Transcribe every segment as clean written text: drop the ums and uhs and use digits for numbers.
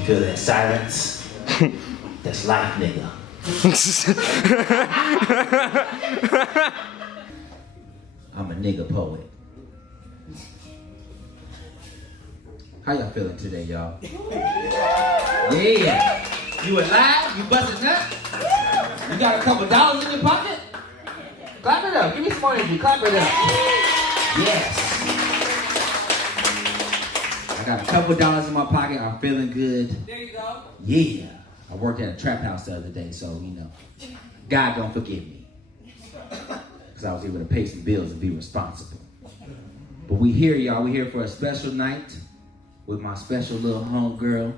You feel that silence? That's life, nigga. I'm a nigga poet. How y'all feeling today, y'all? Yeah. You alive? You busting nuts? You got a couple dollars in your pocket? Clap it up. Give me some more energy. Clap it up. Yes. I got a couple dollars in my pocket. I'm feeling good. There you go. Yeah. I worked at a trap house the other day, so, you know, God don't forgive me. Because I was able to pay some bills and be responsible. But we here, y'all. We here for a special night with my special little homegirl. You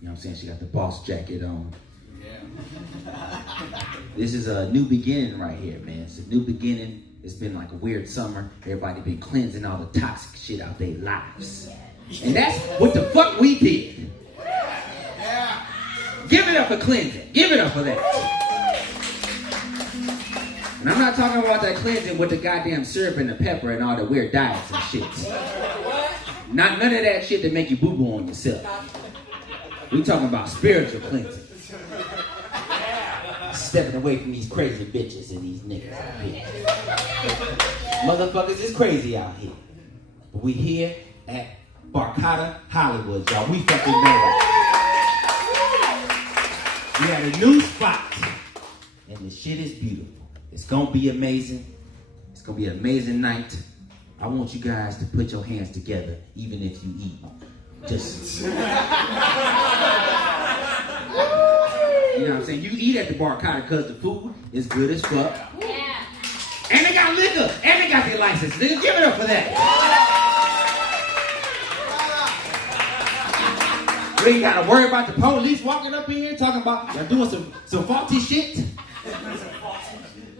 know what I'm saying? She got the boss jacket on. Yeah. This is a new beginning right here, man. It's a new beginning. It's been like a weird summer. Everybody been cleansing all the toxic shit out their lives. And that's what the fuck we did. Yeah. Give it up for cleansing. Give it up for that. And I'm not talking about that cleansing with the goddamn syrup and the pepper and all the weird diets and shit. None of that shit that make you boo-boo on yourself. We talking about spiritual cleansing. Stepping away from these crazy bitches and these niggas out here. Motherfuckers is crazy out here. But we here at Barkada Hollywood, y'all. We fucking know it. We had a new spot. And the shit is beautiful. It's gonna be amazing. It's gonna be an amazing night. I want you guys to put your hands together, even if you eat. Just... You know what I'm saying? You eat at the Barkada because the food is good as fuck. Yeah. And they got liquor. And they got their license. Nigga, give it up for that. We ain't got to worry about the police walking up in here talking about y'all doing some faulty shit.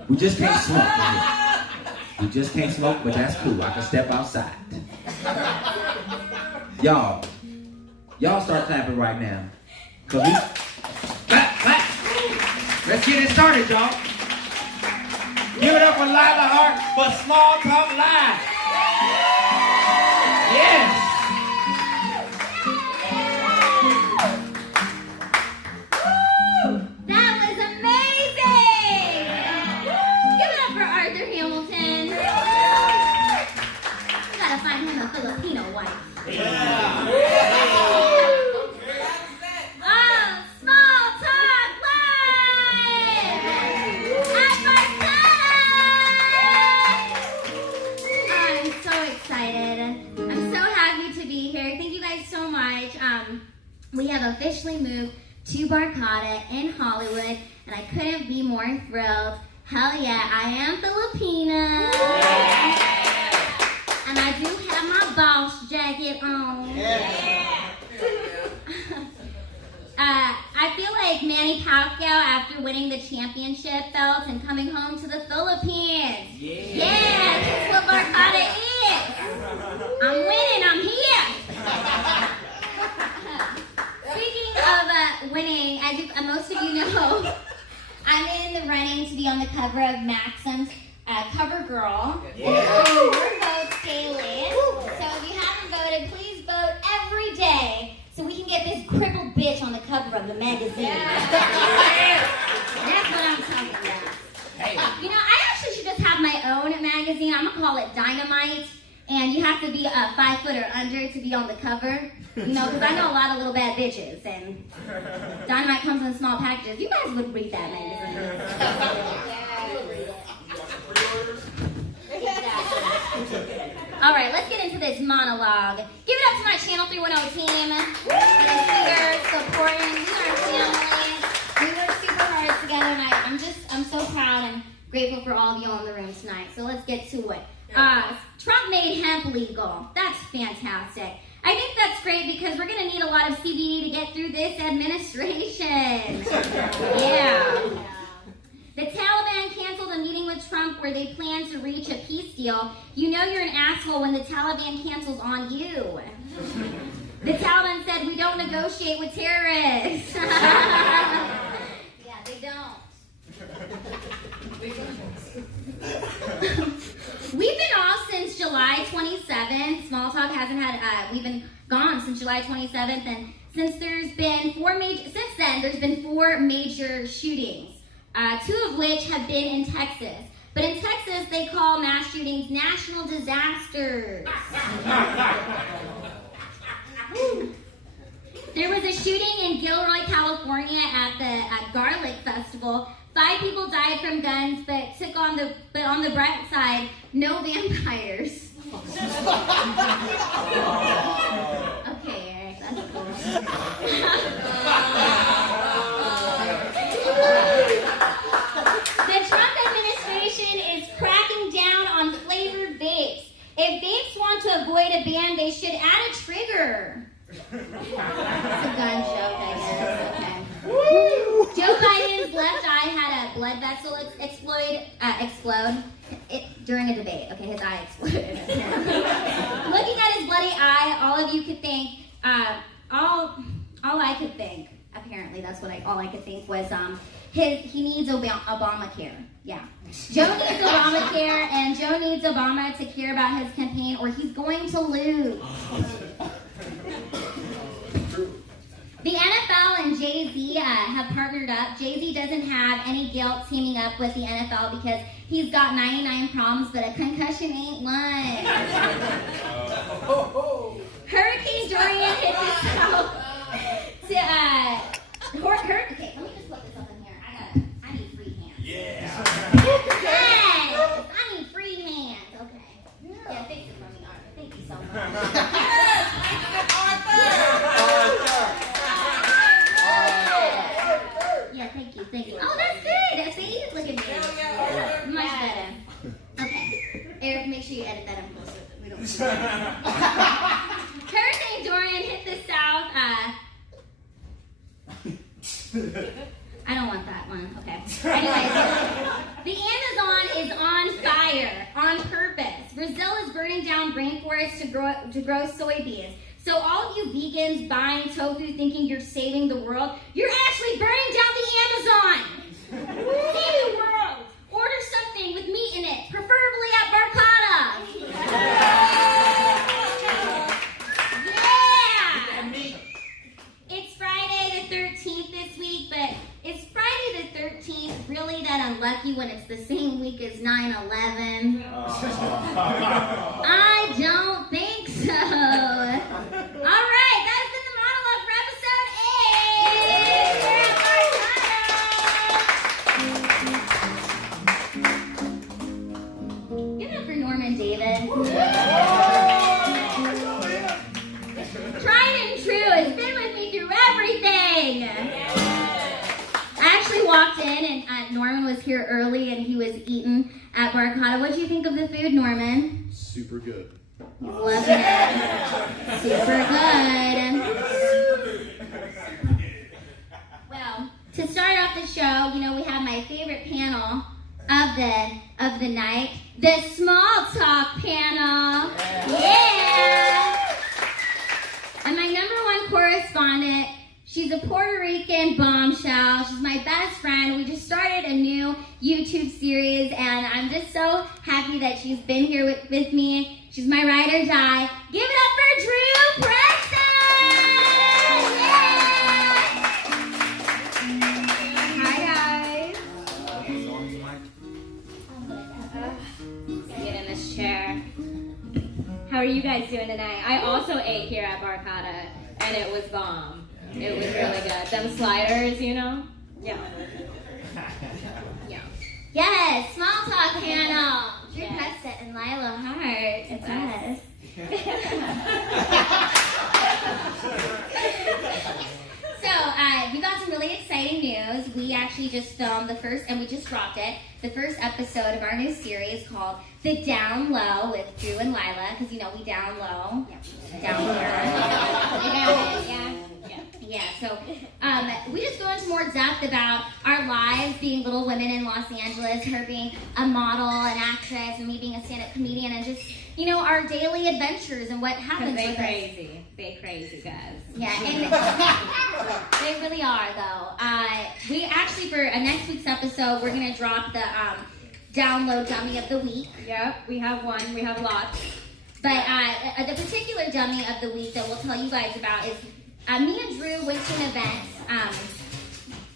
We just can't smoke in here. We just can't smoke, but that's cool. I can step outside. Y'all start clapping right now. Cause we... Clap, clap. Let's get it started, y'all. Give it up for Lila Hart for Small Talk Live. Yes. That was amazing! Give it up for Arthur Hamilton. We gotta find him a Filipino wife. We have officially moved to Barkada in Hollywood, and I couldn't be more thrilled. Hell yeah, I am Filipina. And I do have my boss jacket on. I feel like Manny Pacquiao after winning the championship belt and coming home to the Philippines. Yeah, that's what Barkada is. I'm winning, I'm here. Speaking of winning, as most of you know, I'm in the running to be on the cover of Maxim's Cover Girl. Your votes daily. So if you haven't voted, please vote every day so we can get this crippled bitch on the cover of the magazine. That's what I'm talking about. You know, I actually should just have my own magazine. I'm going to call it Dynamite. And you have to be 5 foot or under to be on the cover. You know, because I know a lot of little bad bitches. And Dynamite comes in small packages. You guys would read that magazine. Yeah, I would read it. Exactly. All right, let's get into this monologue. Give it up to my Channel 310 team. We're here supporting. We are family. We work super hard together. And I'm so proud and grateful for all of y'all in the room tonight. So let's get to it. Trump made hemp legal. That's fantastic. I think that's great because we're going to need a lot of CBD to get through this administration. Yeah. The Taliban canceled a meeting with Trump where they plan to reach a peace deal. You know you're an asshole when the Taliban cancels on you. The Taliban said we don't negotiate with terrorists. Yeah, they don't. We've been off since July 27th. Small Talk hasn't had, we've been gone since July 27th. And since then, there's been 4 major shootings, 2 of which have been in Texas. But in Texas, they call mass shootings national disasters. There was a shooting in Gilroy, California at Garlic Festival. 5 people died from guns, but on the bright side, no vampires. Okay, Eric, that's cool. The Trump administration is cracking down on flavored vapes. If vapes want to avoid a ban, they should add a trigger. It's a gun joke, I guess. Okay. Joe Biden's left eye had a blood vessel explode during a debate. Okay, his eye exploded. Looking at his bloody eye, all of you could think, all I could think, apparently that's what all I could think was he needs Obamacare. Yeah. Joe needs Obamacare, and Joe needs Obama to care about his campaign, or he's going to lose. The NFL and Jay-Z have partnered up. Jay-Z doesn't have any guilt teaming up with the NFL because he's got 99 problems, but a concussion ain't one. Hurricane Dorian hit the south. Okay, let me just put this up in here. I need free hands. Yeah. Yes! I need free hands. Okay. Yeah, fix it for me, Arthur. Thank you so much. Yeah, thank you. Oh, that's good. See? Look at me. Much better. Okay. Eric, make sure you edit that in post. We don't Hurricane Dorian hit the south. I don't want that one. Okay. Anyways, the Amazon is on fire on purpose. Brazil is burning down rainforests to grow soybeans. So all of you vegans buying tofu thinking you're saving the world, you're actually burning down the Amazon. Save the world. Order something with meat in it, preferably at Barkada. Yeah! It's Friday the 13th this week, but is Friday the 13th really that unlucky when it's the same week as 9/11? I don't think so. All right, that's been the monologue for episode 8. Give it up for Norman David. Tried and true has been with me through everything. I actually walked in and Norman was here early and he was eating at Barkada. What do you think of the food, Norman? Super good. He's loving it. Super good. Well, to start off the show, we have my favorite panel of the night, the Small Talk Panel. Yeah! And my #1 correspondent, she's a Puerto Rican bombshell. She's my best friend. We just started a new YouTube series, and I'm just so happy that she's been here with me. She's my ride or die. Give it up for Drew Preston! Yeah! Hi, guys. Get in this chair. How are you guys doing tonight? I also ate here at Barkada, and it was bomb. It was really good. Them sliders, Yeah. Yeah. Yes, Small Talk Panel. Drew Preston and Lila Hart. It's us. So, we got some really exciting news. We actually just filmed we just dropped it, the first episode of our new series called The Down Low with Drew and Lila, because we down low. Yeah. Down low. Yeah, so we just go into more depth about our lives being little women in Los Angeles, her being a model, an actress, and me being a stand-up comedian, and just, our daily adventures and what happens with us. They crazy, guys. Yeah, and they really are, though. We actually, for next week's episode, we're going to drop the download dummy of the week. Yep, we have one. We have lots. But the particular dummy of the week that we'll tell you guys about is Me and Drew went to an event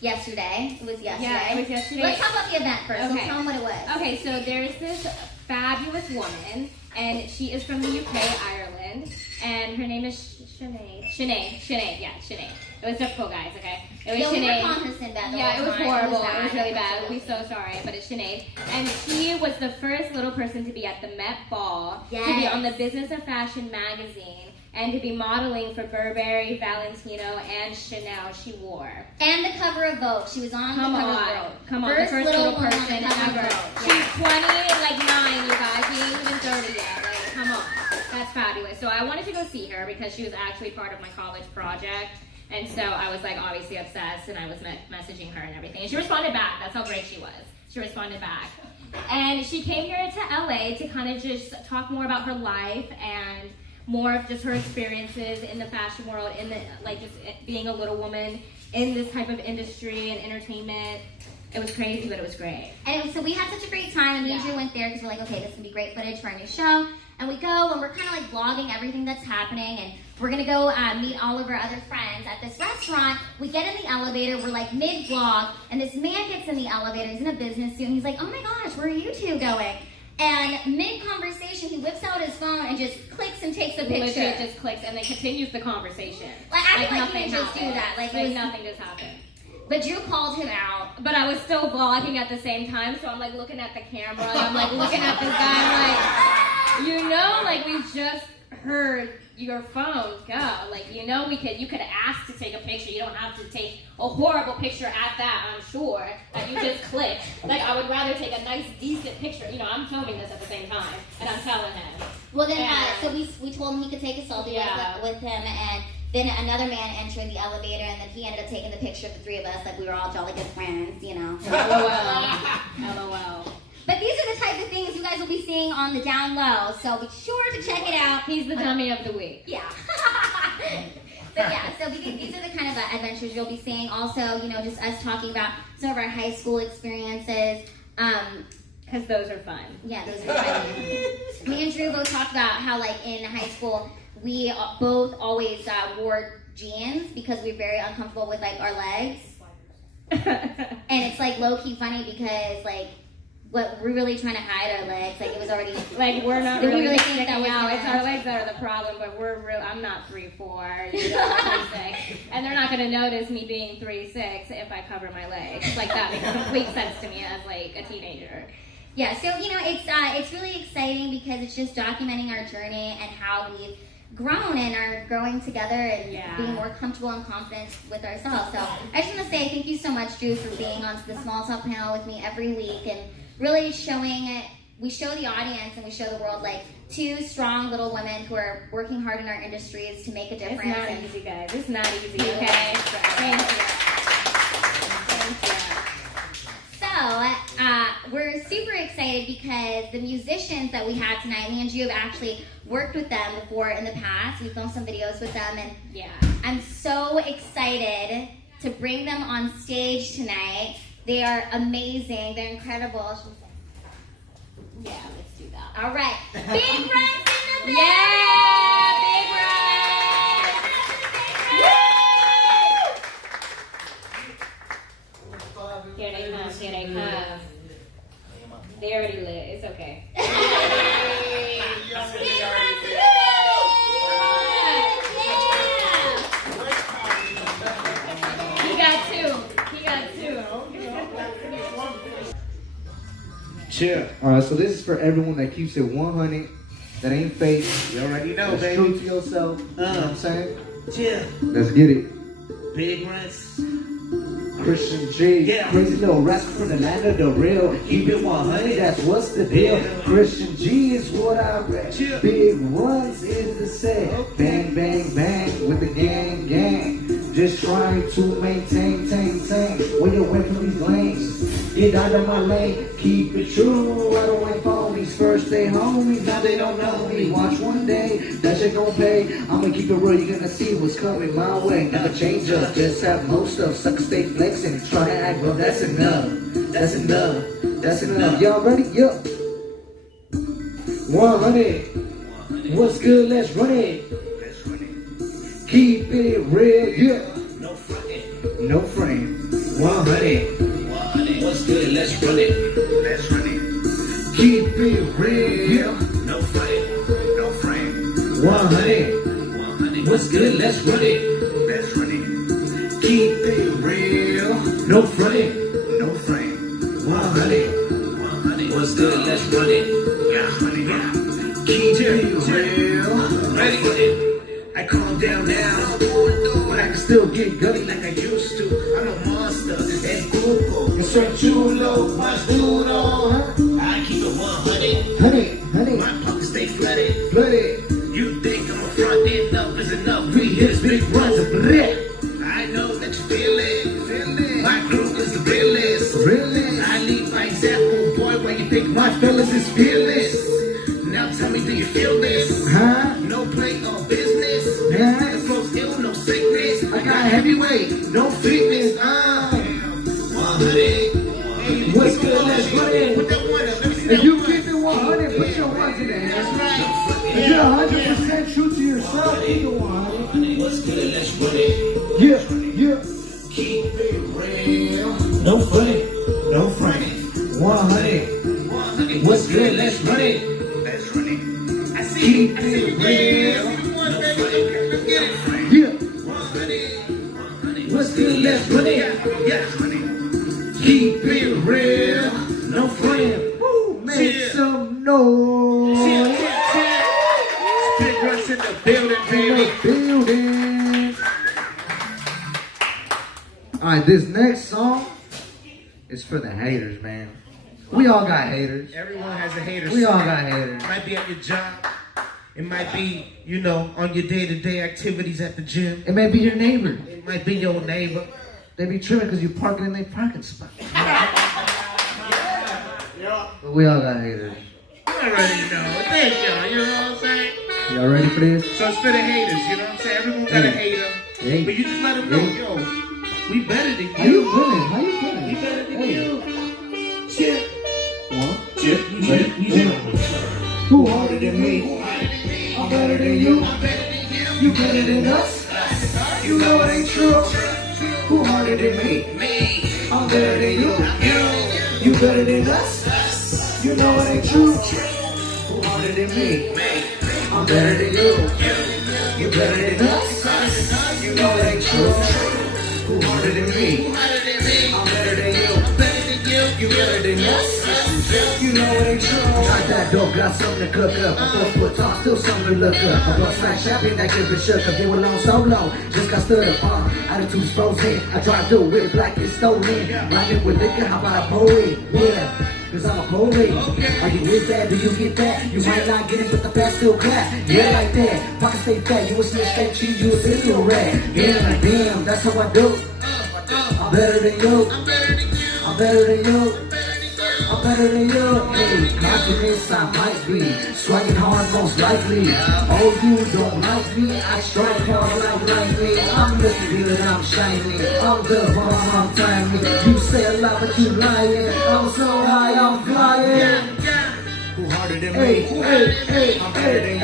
yesterday. It was yesterday. Yeah, it was yesterday. Let's talk about the event first. Okay. So tell them what it was. Okay, so there's this fabulous woman, and she is from the UK, Ireland, and her name is Sinead. Sinead. It was difficult, guys, okay? It was We Sinead. were calling her Sinbad the Yeah, whole it was time. horrible. It bad. was really bad. We're so sorry, but it's Sinead. And she was the first little person to be at the Met Ball, to be on the Business of Fashion magazine, and to be modeling for Burberry, Valentino, and Chanel. She wore. And the cover of Vogue. She was on the cover of Vogue. Come on, the first little person ever. She's 9, you guys. She ain't even 30 yet. Like, come on. That's fabulous. So I wanted to go see her because she was actually part of my college project. And so I was like obviously obsessed, and I was messaging her and everything. And she responded back. That's how great she was. She responded back. And she came here to LA to kind of just talk more about her life and more of just her experiences in the fashion world, in the like just being a little woman in this type of industry and entertainment. It was crazy, but it was great. And so we had such a great time, and me and Drew went there because we're like, okay, this is gonna be great footage for our new show. And we go, and we're kind of like vlogging everything that's happening, and we're gonna go meet all of our other friends at this restaurant. We get in the elevator, we're like mid-vlog, and this man gets in the elevator, he's in a business suit, and he's like, oh my gosh, where are you two going? And mid-conversation, he whips out his phone and just clicks and takes a picture. Literally it just clicks, and then continues the conversation. Like, I feel like he nothing didn't just do happened. that. Like, Nothing just happened. But Drew called him out. But I was still vlogging at the same time, so I'm like looking at the camera, and I'm like looking at this guy, I'm like, you know, like we just heard your phone go. Like, you know, you could ask to take a picture. You don't have to take a horrible picture at that, I'm sure, that you just clicked. Like, I would rather take a nice, decent picture. You know, I'm filming this at the same time, and I'm telling him. Well, then, so we told him he could take a selfie with him, and then another man entered the elevator, and then he ended up taking the picture of the three of us, like we were all jolly good friends, you know. LOL. But these are the type of things you guys will be seeing on the down low, so be sure to check it out. He's the dummy of the week. Yeah. But yeah, so these are the kind of adventures you'll be seeing. Also, you know, just us talking about some of our high school experiences. Because those are fun. Yeah, those are fun. Me and Drew both talked about how, like, in high school, we both always wore jeans because we were very uncomfortable with, like, our legs. And it's, like, low-key funny because, like, what we're really trying to hide our legs. Like, it was already... Like, we're not really think that sticking was out. gonna- It's our legs that are the problem, but I'm not 3'4", you know, 3'6". And they're not going to notice me being 3'6" if I cover my legs. Like, that makes complete sense to me as, like, a teenager. Yeah, so, you know, it's really exciting because it's just documenting our journey and how we've grown and are growing together and being more comfortable and confident with ourselves. So I just want to say thank you so much, Drew, for being on the Small Talk panel with me every week and really showing it. We show the audience and we show the world, like, two strong little women who are working hard in our industries to make a difference. It's not easy, guys. It's not easy, okay? Thank you. So, we're super excited because the musicians that we have tonight, me and you have actually worked with them before in the past. We filmed some videos with them, and I'm so excited to bring them on stage tonight. They are amazing. They're incredible. Yeah, let's do that. All right. Big Runts in the building! Yeah! Big Runts! Here they come, here they come. They already lit, it's okay. Big Runts in the building! He got two. He got two. Chill. Alright, so this is for everyone that keeps it 100, that ain't fake. You already know, That's baby. true to yourself. You know what I'm saying? Chill. Let's get it. Big Runts. Christian G, Yeah. crazy little rascal from the land of the real. Keep it 100, that's what's the deal. Yeah. Christian G is what I read. Chill. Big Runs is the set. Okay. Bang, bang, bang with the gang, gang. Just trying to maintain. When you went from these lanes, get out of my lane. Keep it true, I don't like phonies. First they homies, now they don't know me. Watch one day, that shit gon' pay. I'ma keep it real, you're gonna see what's coming my way. Never change up, just have most of. Sucker stay flexing, try to act, well that's enough. That's enough. That's enough. Y'all ready? Yup. 100. What's good? Let's run it. Keep it real, yeah. No frontin'. No frame. 100. What's good? Let's run it. Let's run it. Keep it real, yeah. No frontin'. No frame. 100. What's good? Let's run it. Let's run it. Keep it real. No frame. No frame. 100. What's good? Let's run it. Yeah, run it. Yeah. Keep it real. Ready for it. I calm down now, but I can still get gully like I used to. I'm a monster, and Google. You're so chulo, más duro, huh? I keep it 100. Honey, My pockets stay flooded. flooded. You think I'm a front, enough is enough. We hit big runs of bleh. I know that you feel it. My group is the realest. Really? I lead by example, boy. Why you think my fellas is fearless? Now tell me, do you feel this? Huh? No play or business. Yeah. Niggas flows ill, no sickness. I got heavyweight, no fitness. 100. What's good? Let's run it. Put that one up. Let me see If that you one. keep it 100, put your ones in there. That's right. If you're 100% true to yourself, keep it 100. What's good? Let's run it. Yeah. Keep it real. No funny, no funny. 100. 100. What's good? Let's run it. Let's run it. I see Keep I see it you, real. Let's get it. Yeah. 100. What's good? Let's run it. Yeah, run it. Keep it real. No friend. Woo, make Yeah. some noise. Spit Runts in the building, baby. Building. Alright, this next song is for the haters, man. We all got haters. Everyone has a hater. We all got haters. It might be at your job. It might be, on your day-to-day activities at the gym. It may be your neighbor. It might be your neighbor. They be tripping because you parking in their parking spot. But we all got haters. You already know. Thank y'all. You know what I'm saying? Y'all ready for this? So it's for the haters. You know what I'm saying? Everyone got a hater. Hey. But you just let them know, yo, we better than you. How you feeling? How you feeling? We better than Hey. you. Chip. One. Chip. Who harder than me? I'm better than you. You better than us? You know it ain't true. Who harder than me? I'm better than you. You better than us? You know it ain't true. Who harder than me? I'm better than you. You better than us? You know it ain't true. Who harder than me? I'm better than you. You better than us? You know it ain't true. Got that dope, got something to cook up. A 4-foot tall, still something to look up. A bus like champagne that give a shook up. They were long so long, just got stood up. Attitudes frozen. I drive through with it black and stolen. Rhyming with liquor, how about a poet? Yeah. Cause I'm a poet. Are you with that? Do you get that? You might not get it, but the fast still clap. Yeah, like that. Pocket stay fat. You a snitch, that cheese, you a pistol rat. Yeah, like damn, that's how I do. I'm better than you. I'm better than you. I'm better than you. Hey, confidence I might be. Swagging hard most likely. Oh, you don't like me. I strike hard like lightning. I'm looking good, I'm shiny. I'm the bomb, I'm tiny. You say a lot, but you lying. I'm so high, I'm flying. Who harder than me? Hey, I'm better than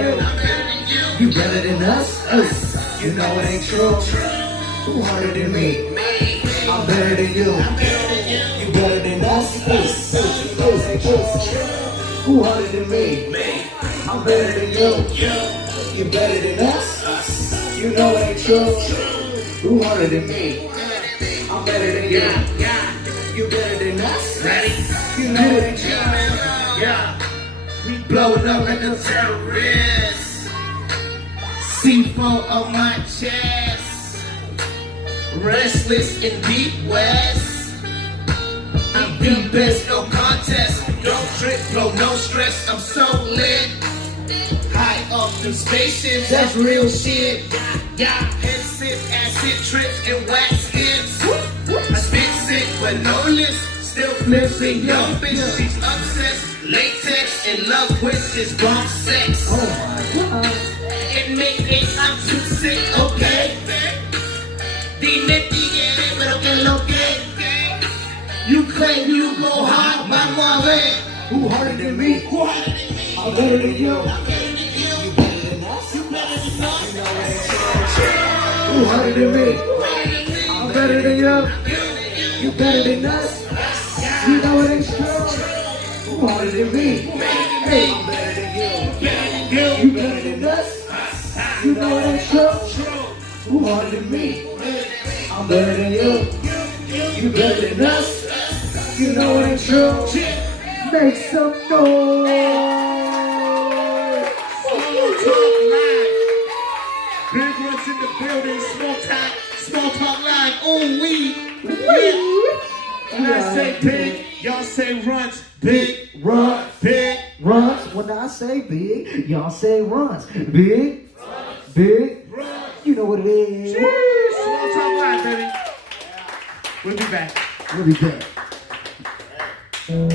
you. You better than us? You know it ain't true. Who harder than me? I'm better than you. You better than us? Who harder than me? I'm better than you. You better than us? You know it ain't true. Who harder than me? I'm better than you. You better than us? You know it ain't true. Yeah. We blowing up like a terrorist. C4 on my chest. Restless in deep west. I'm the best, no contest. Don't trip, blow no stress. I'm so lit. High off the spaceships, that's real shit. Yeah, head sip, acid trips, and wax hits. I spit sick, but no list. Still flips and young bitch, she's obsessed. Latex in love with this bomb sex. Oh my God. Admit it, I'm too sick, okay? Dime tigre, pero que lo que. You claim you go hard, vamos a ver. Who harder than me? I'm better than you. You better than us? You know it ain't true. Who harder than me? I'm better than you. You better than us. You know it ain't true. Who harder than me? Hey, I'm better than you. You better than us. You know it ain't true. Who harder than me? I'm better than you. You better than us. You know it ain't true. Make some noise. Big ones in the building, small talk line, ooh wee. When I say big, y'all say runts, big, Runs, big, runs. When I say big, y'all say runs. Big, big, you know what it is. small talk line, baby. We'll be back. We'll be back. All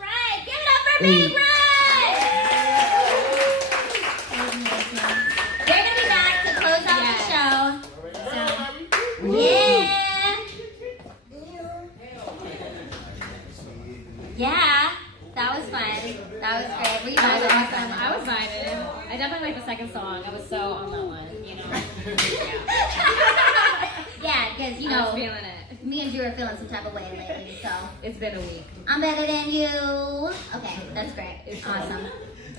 right, give it up for Big Run! They're gonna be back to close out the show. So, yeah. Yeah, that was fun. That was great. Were you That was vibing? awesome. I was vibing. I definitely liked the second song. I was so on that one, you know. Yeah, because, you I was know, feeling it. me and Drew are feeling some type of way lately, so. It's been a week. I'm better than you. Okay, that's great. Awesome.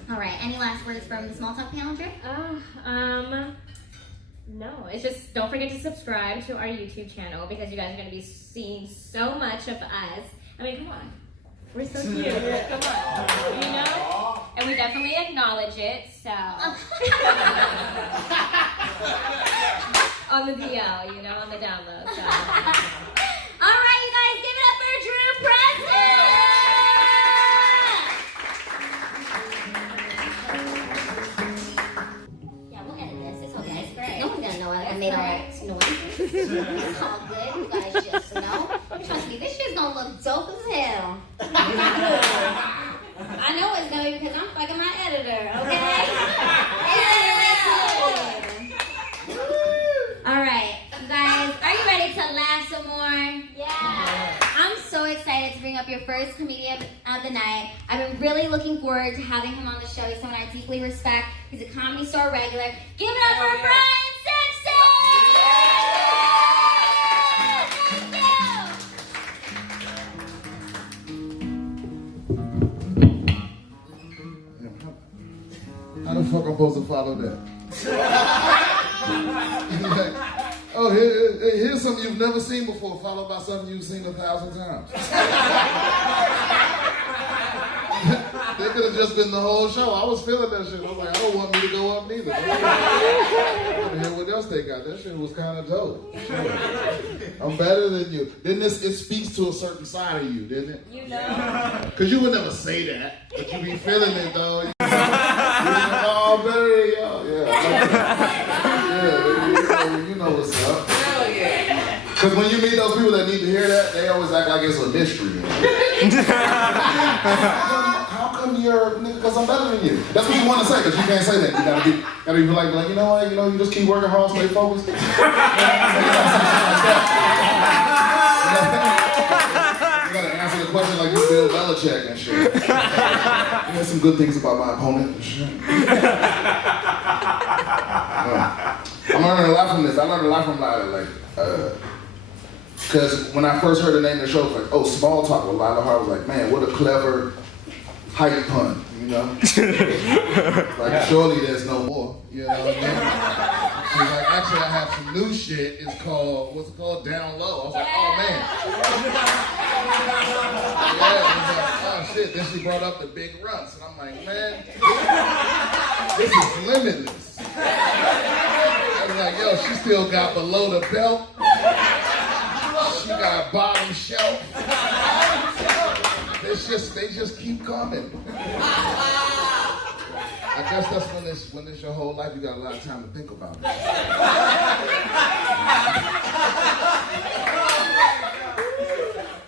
All right, any last words from the small talk panel, Drew? No, it's just don't forget to subscribe to our YouTube channel because you guys are going to be seeing so much of us. I mean, come on. We're so cute. Come on. You know? And we definitely acknowledge it, so. On the DL, you know, on the download, so. All right, you guys, give it up for Drew Preston! Yeah, we'll edit this. It's okay. It's great. No one's gonna know I made all that noise. It's all good. You guys just know. Trust me, this shit's gonna look dope as hell. I know it's gonna be because I'm fucking my editor, okay? All right, you guys, are you ready to laugh some more? Yeah. I'm so excited to bring up your first comedian of the night. I've been really looking forward to having him on the show. He's someone I deeply respect. He's a Comedy Store regular. Give it up for Brian Simpson! How the fuck I'm supposed to follow that? Like, oh, here's something you've never seen before, followed by something you've seen 1,000 times. That could have just been the whole show. I was feeling that shit. I was like, I don't want me to go up neither. I want to hear what else they got. That shit was kind of dope. Sure. I'm better than you. Then it speaks to a certain side of you, didn't it? You know. Because you would never say that, but you be feeling it, though. Oh, I'm better than y'all. Yeah, you know what's up. Hell yeah. Because when you meet those people that need to hear that, they always act like it's a mystery. How come you're, because I'm better than you? That's what you want to say, because you can't say that. You gotta be like, you know what, you just keep working hard, stay focused. You gotta answer the question like you Bill Belichick and shit. There's some good things about my opponent and shit. I'm learning a lot from this. I learned a lot from Lila, because when I first heard the name of the show, it was like, oh, Small Talk with Lila Hart. I was like, man, what a clever hype pun, you know? Like, surely there's no more, you know what I mean? She's like, actually, I have some new shit. It's called, what's it called? Down Low. I was like, oh, man. Yeah, I was like, oh, shit. Then she brought up the big Runts. And I'm like, man, this is limitless. I was like, yo, she still got below the belt. She got bottom shelf. They just keep coming. I guess that's when it's your whole life, you got a lot of time to think about it.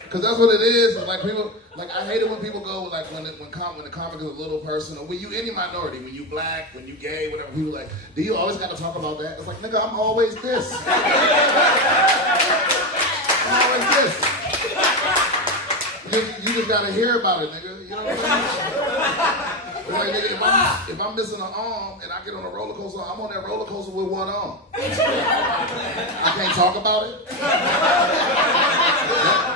Cause that's what it is. Like people, like I hate it when people go like when the comic is a little person, or when you any minority, when you black, when you gay, whatever. People like, do you always got to talk about that? It's like, nigga, I'm always this. I'm always this. You just gotta hear about it, nigga. You know what I mean? Like, nigga, if I'm missing an arm and I get on a roller coaster, I'm on that roller coaster with one arm. I can't talk about it.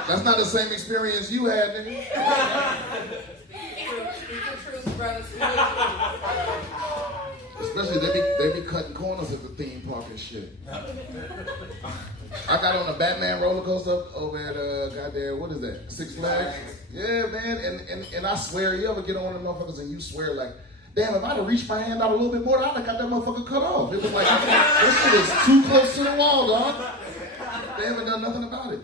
That's not the same experience you had, nigga. Especially they be cutting corners at the theme park and shit. I got on a Batman roller coaster over at goddamn, what is that? Six Flags? Yeah, man. And I swear, you ever get on one of them motherfuckers and you swear like, damn, if I'd have reached my hand out a little bit more, I'd have got that motherfucker cut off. It was like, this shit is too close to the wall, dog. They haven't done nothing about it.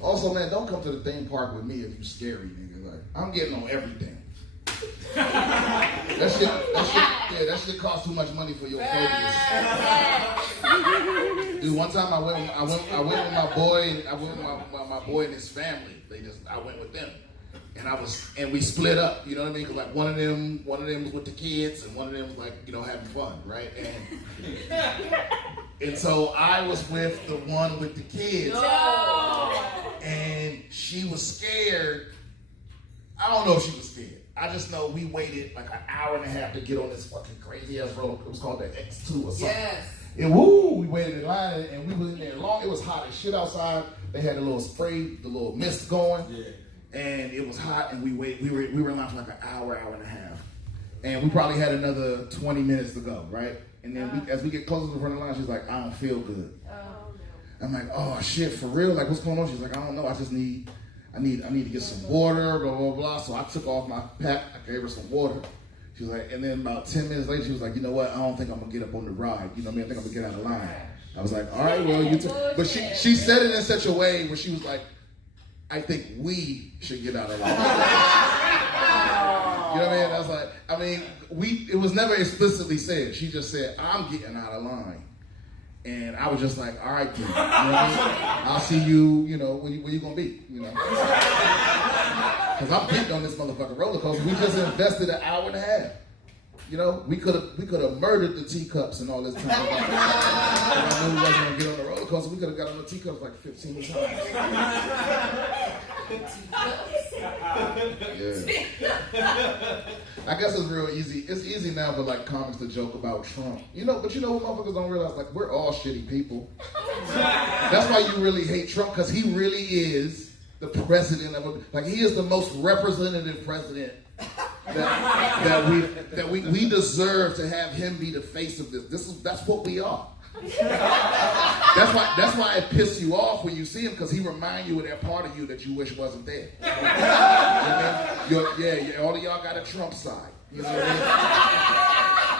Also, man, don't come to the theme park with me if you scary, nigga. Like, I'm getting on everything. That shit costs too much money for your phobias. Dude, one time I went with my boy, my boy and his family. I went with them, and we split up. You know what I mean? Cause like one of them was with the kids, and one of them was like, you know, having fun, right? And so I was with the one with the kids, and she was scared. I don't know if she was scared. I just know we waited like an hour and a half to get on this fucking crazy ass roller. It was called the X2 or something. Yes. And we waited in line and we was in there long. It was hot as shit outside. They had the little spray, the little mist going. Yeah. And it was hot and we were in line for like an hour and a half. And we probably had another 20 minutes to go, right? And then as we get closer to the front of the line, she's like, I don't feel good. Oh, no. I'm like, oh shit, for real? Like, what's going on? She's like, I don't know. I need to get some water, blah, blah, blah. So I took off my pack. I gave her some water. She was like, and then about 10 minutes later, she was like, you know what? I don't think I'm going to get up on the ride. You know what I mean? I think I'm going to get out of line. I was like, all right, well, you But she said it in such a way where she was like, I think we should get out of line. You know what I mean? I was like, it was never explicitly said. She just said, I'm getting out of line. And I was just like, all right, dude, you know what I mean? I'll see you, you know, where you gonna be, you know? Because I'm getting on this motherfucking roller coaster. We just invested an hour and a half. You know, we could have murdered the teacups and all this time. If I knew we wasn't gonna get on the roller coaster, we could have got on the teacups like 15 times. Yeah. I guess it's real easy. It's easy now for like comics to joke about Trump. You know, but you know what motherfuckers don't realize? Like, we're all shitty people. That's why you really hate Trump, because he really is the president of like he is the most representative president that we deserve to have him be the face of this. That's what we are. That's why it pisses you off when you see him, because he reminds you of that part of you that you wish wasn't there. You know what I mean? All of y'all got a Trump side. You know what I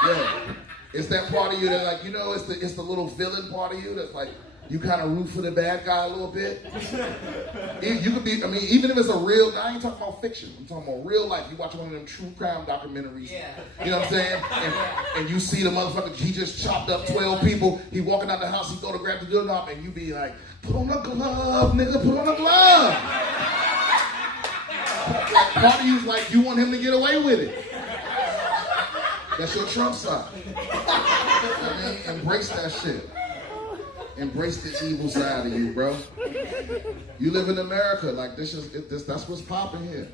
mean? Yeah. It's that part of you that, like, you know, it's the little villain part of you that's like, you kind of root for the bad guy a little bit. You could be, even if it's a real guy, I ain't talking about fiction. I'm talking about real life. You watch one of them true crime documentaries. Yeah. You know what I'm saying? And you see the motherfucker, he just chopped up 12 people. He walking out the house, he go to grab the gun off, and you be like, put on the glove, nigga, put on the glove. Part of you's like, you want him to get away with it. That's your Trump side. Embrace that shit. Embrace the evil side of you, bro. You live in America, like that's what's popping here.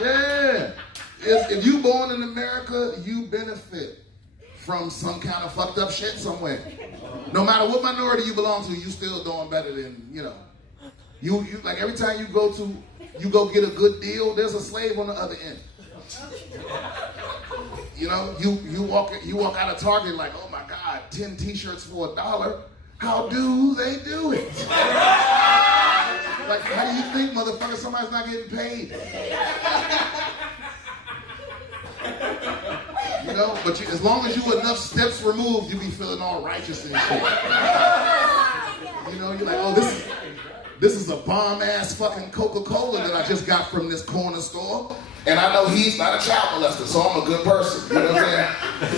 Yeah. If you born in America, you benefit from some kind of fucked up shit somewhere. No matter what minority you belong to, you still doing better than, you know. You like every time you go get a good deal, there's a slave on the other end. You know, you walk out of Target like, oh my God, 10 t-shirts for $1. How do they do it? Like, how do you think, motherfucker, somebody's not getting paid? You know, but as long as you enough steps removed, you be feeling all righteous and shit. You know, you're like, oh, this is a bomb-ass fucking Coca-Cola that I just got from this corner store. And I know he's not a child molester, so I'm a good person. You know what I'm saying?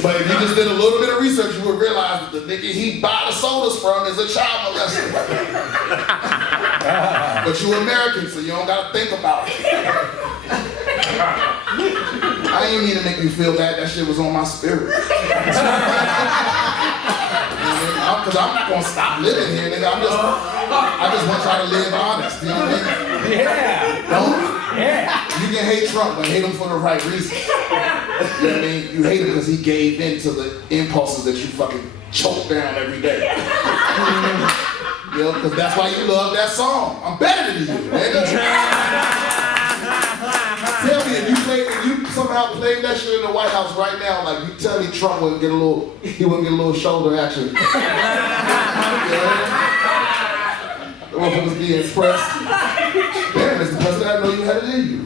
But if you just did a little bit of research, you would realize that the nigga he buy the sodas from is a child molester. But you American, so you don't gotta think about it. I didn't mean to make you feel bad. That shit was on my spirit. Because because I'm not gonna stop living here, nigga. I just want y'all to live honest. You know what I mean? Yeah. Don't. Yeah. You can hate Trump, but hate him for the right reasons. You know what I mean? You hate him because he gave in to the impulses that you fucking choke down every day. You know, because that's why you love that song. I'm better than you, nigga. Tell me if you somehow played that shit in the White House right now, like you tell me Trump wouldn't get a little shoulder action. The motherfuckers be impressed. Damn, Mr. President, I know you had it in you.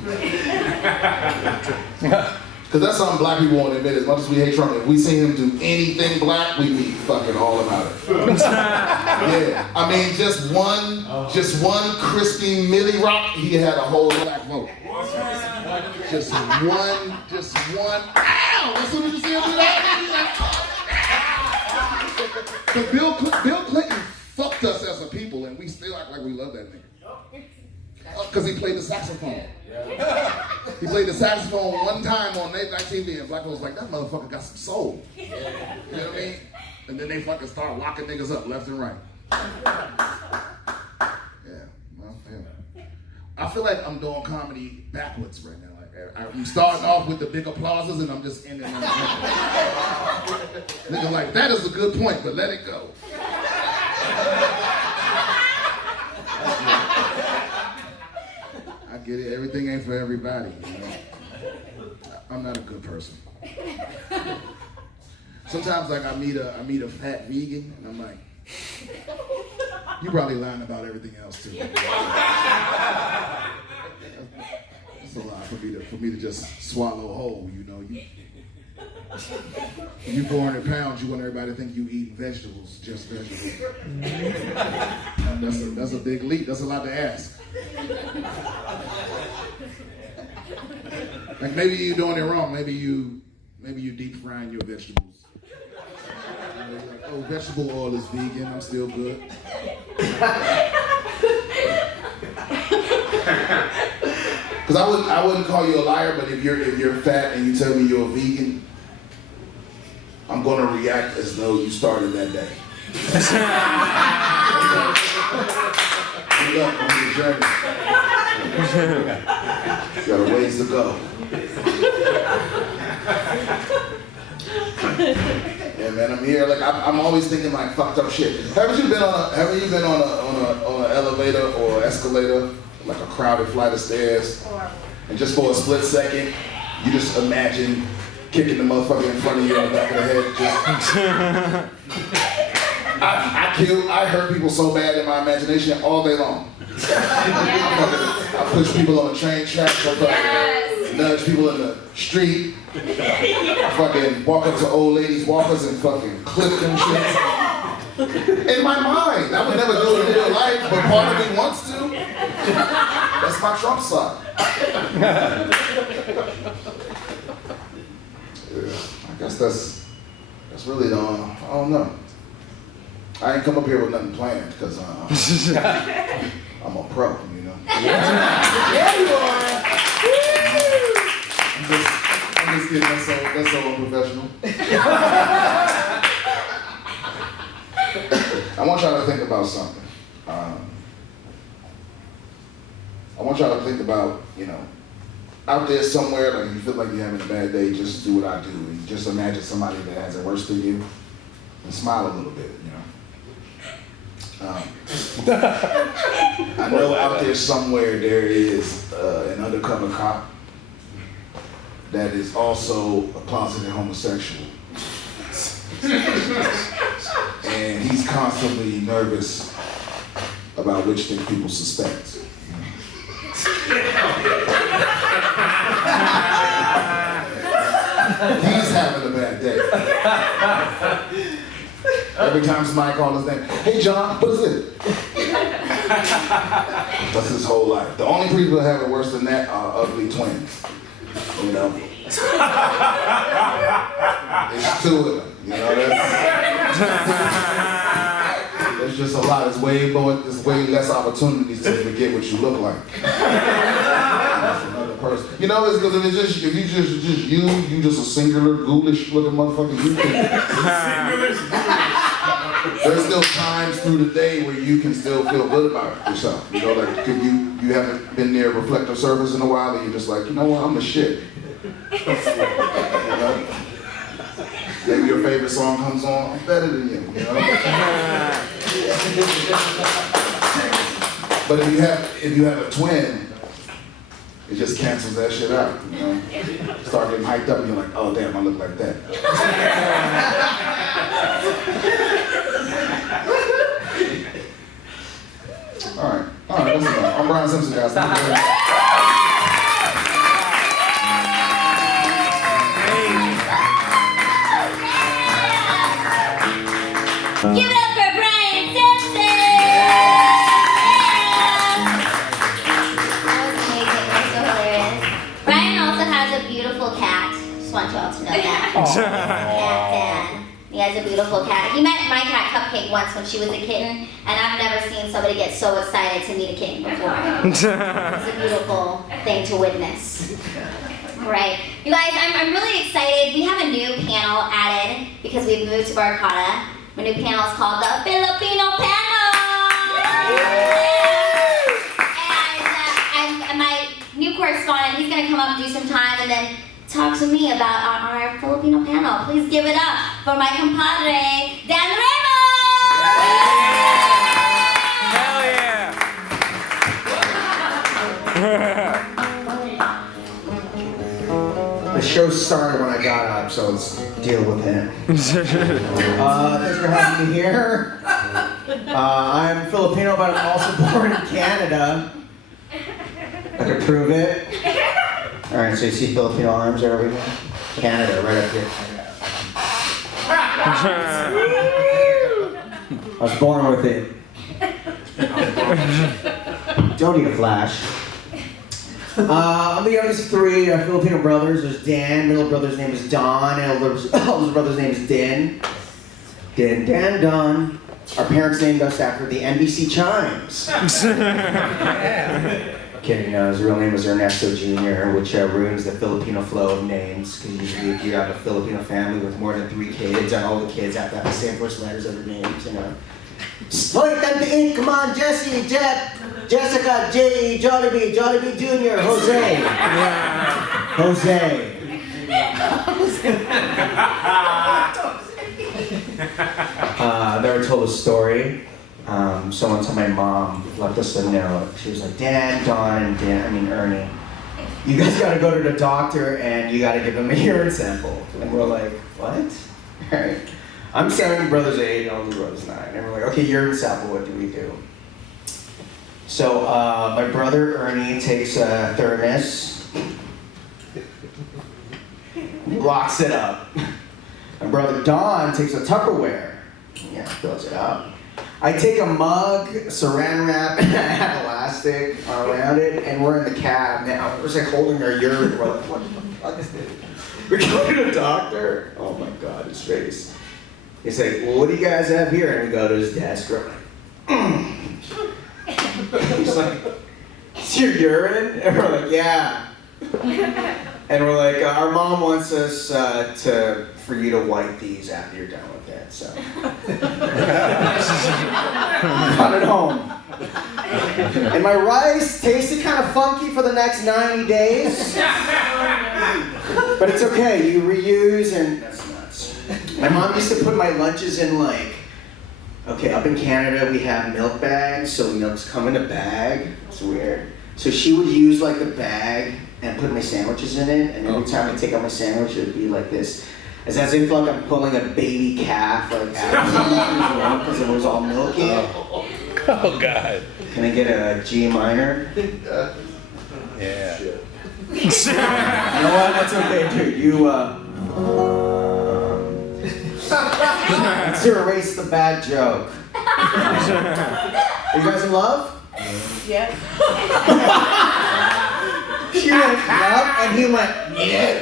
Because that's something black people won't admit. As much as we hate Trump, if we see him do anything black, we be fucking all about it. Yeah, I mean, just one crispy Millie Rock, he had a whole black vote. Just one. Ow! As soon as you see him do that, he's like, but Bill Clinton fucked us as a people, and we still act like we love that nigga. Because he played the saxophone. He played the saxophone one time on late night TV, and black people was like, that motherfucker got some soul. You know what I mean? And then they fucking start locking niggas up left and right. Yeah, well, yeah. I feel like I'm doing comedy backwards right now. Like I'm starting off with the big applauses, and I'm just ending on the nigga like, that is a good point, but let it go. I get it. Everything ain't for everybody. You know? I'm not a good person. Sometimes, like I meet a fat vegan, and I'm like, you probably lying about everything else too. It's a lot for me to just swallow whole. You know, you 400 pounds, you want everybody to think you eating vegetables, just vegetables. That's a big leap. That's a lot to ask. Like maybe you're doing it wrong. Maybe you deep frying your vegetables. Like, oh, vegetable oil is vegan. I'm still good. Because I wouldn't call you a liar, but if you're fat and you tell me you're a vegan, I'm gonna react as though you started that day. Good luck on your journey. You got a ways to go. Yeah, man, I'm here. Like I'm always thinking like fucked up shit. Haven't you been on an elevator or escalator, like a crowded flight of stairs, and just for a split second, you just imagine kicking the motherfucker in front of you in the back of the head? I hurt people so bad in my imagination all day long. I push people on the train tracks. I nudge people in the street. I fucking walk up to old ladies' walkers and fucking clip them shit. In my mind, I would never do it in real life, but part of me wants to. That's my Trump side. I guess that's really I don't know. I ain't come up here with nothing planned because I'm a pro, you know. Yeah, you are. I'm just kidding. That's so unprofessional. I want y'all to think about something. I want y'all to think about, you know, out there somewhere, like you feel like you're having a bad day, just do what I do. And just imagine somebody that has it worse than you and smile a little bit, you know. I know out there somewhere there is an undercover cop that is also a closeted homosexual. And he's constantly nervous about which thing people suspect. He's having a bad day. Every time somebody calls his name, hey John, what is it? That's his whole life. The only people that have it worse than that are ugly twins. You know? There's two of them. You know, there's just a lot. There's way less opportunities to forget what you look like. That's another person. You know, it's because if you just a singular, ghoulish looking motherfucker, you can. there's still times through the day where you can still feel good about yourself. You know, like you haven't been near reflective surface in a while, and you're just like, you know what, I'm the shit. You know? Maybe your favorite song comes on, I'm better than you. You know? But if you have a twin, it just cancels that shit out. You know? Start getting hyped up, and you're like, oh damn, I look like that. All right, listen up. I'm Brian Simpson, guys. Thank you very much. Give it up for Brian Simpson! That was amazing. That was so hilarious. Brian also has a beautiful cat. Just want you all to know that. And he has a beautiful cat. He met my cat Cupcake once when she was a kitten, and I've never seen somebody get so excited to meet a kitten before. It's a beautiful thing to witness. Right. You guys, I'm really excited. We have a new panel added because we've moved to Barkada. My new panel is called the Filipino Panel! And my new correspondent, he's going to come up and do some time and then talk to me about our Filipino panel. Please give it up for my compadre, Dan Ramos! Hell yeah! The show started when I got up, so let's deal with him. Thanks for having me here. I'm Filipino, but I'm also born in Canada. I can prove it. All right, so you see Filipino arms there over here? Canada, right up here. I was born with it. Don't need a flash. I'm the youngest of three Filipino brothers. There's Dan, middle brother's name is Don, and eldest brother's name is Din. Dan, Don. Our parents named us after the NBC chimes. Kidding, no, his real name was Ernesto Jr., which ruins the Filipino flow of names, because usually if you have a Filipino family with more than 3 kids, and all the kids have to have the same first letters of their names, you know. Hoy, Tante, come on, Jesse, Jeff, Jessica, J.E., Jollibee Jr., Jose. Jose. Never told a story. So one time my mom left us a note. She was like, Dan, Don, and Ernie, you guys gotta go to the doctor and you gotta give him a urine sample. And we're like, what? All right. I'm 7, brother's 8, older brother's 9. And we're like, okay, urine sample, what do we do? So my brother Ernie takes a thermos, locks it up. My brother Don takes a Tupperware, fills it up. I take a mug, saran wrap, and I have elastic around it, and we're in the cab now. We're just like holding our urine. We're like, what the fuck is this? We're going to the doctor. Oh my God, his face. He's like, well, what do you guys have here? And we go to his desk. We're like, he's like, it's your urine? And we're like, yeah. And we're like, our mom wants us for you to wipe these after you're done with it, so. Got it home. And my rice tasted kind of funky for the next 90 days. But it's okay, you reuse and that's nuts. My mom used to put my lunches in okay, up in Canada we have milk bags, so milks come in a bag. It's weird. So she would use the bag and put my sandwiches in it, and every time I take out my sandwich, it would be like this. It's as if I'm pulling a baby calf, because it was all milky. Oh God. Can I get a G minor? Yeah. You know what? That's okay, dude. You let's erase the bad joke. Are you guys in love? Yeah. She went up, and he went, yeah.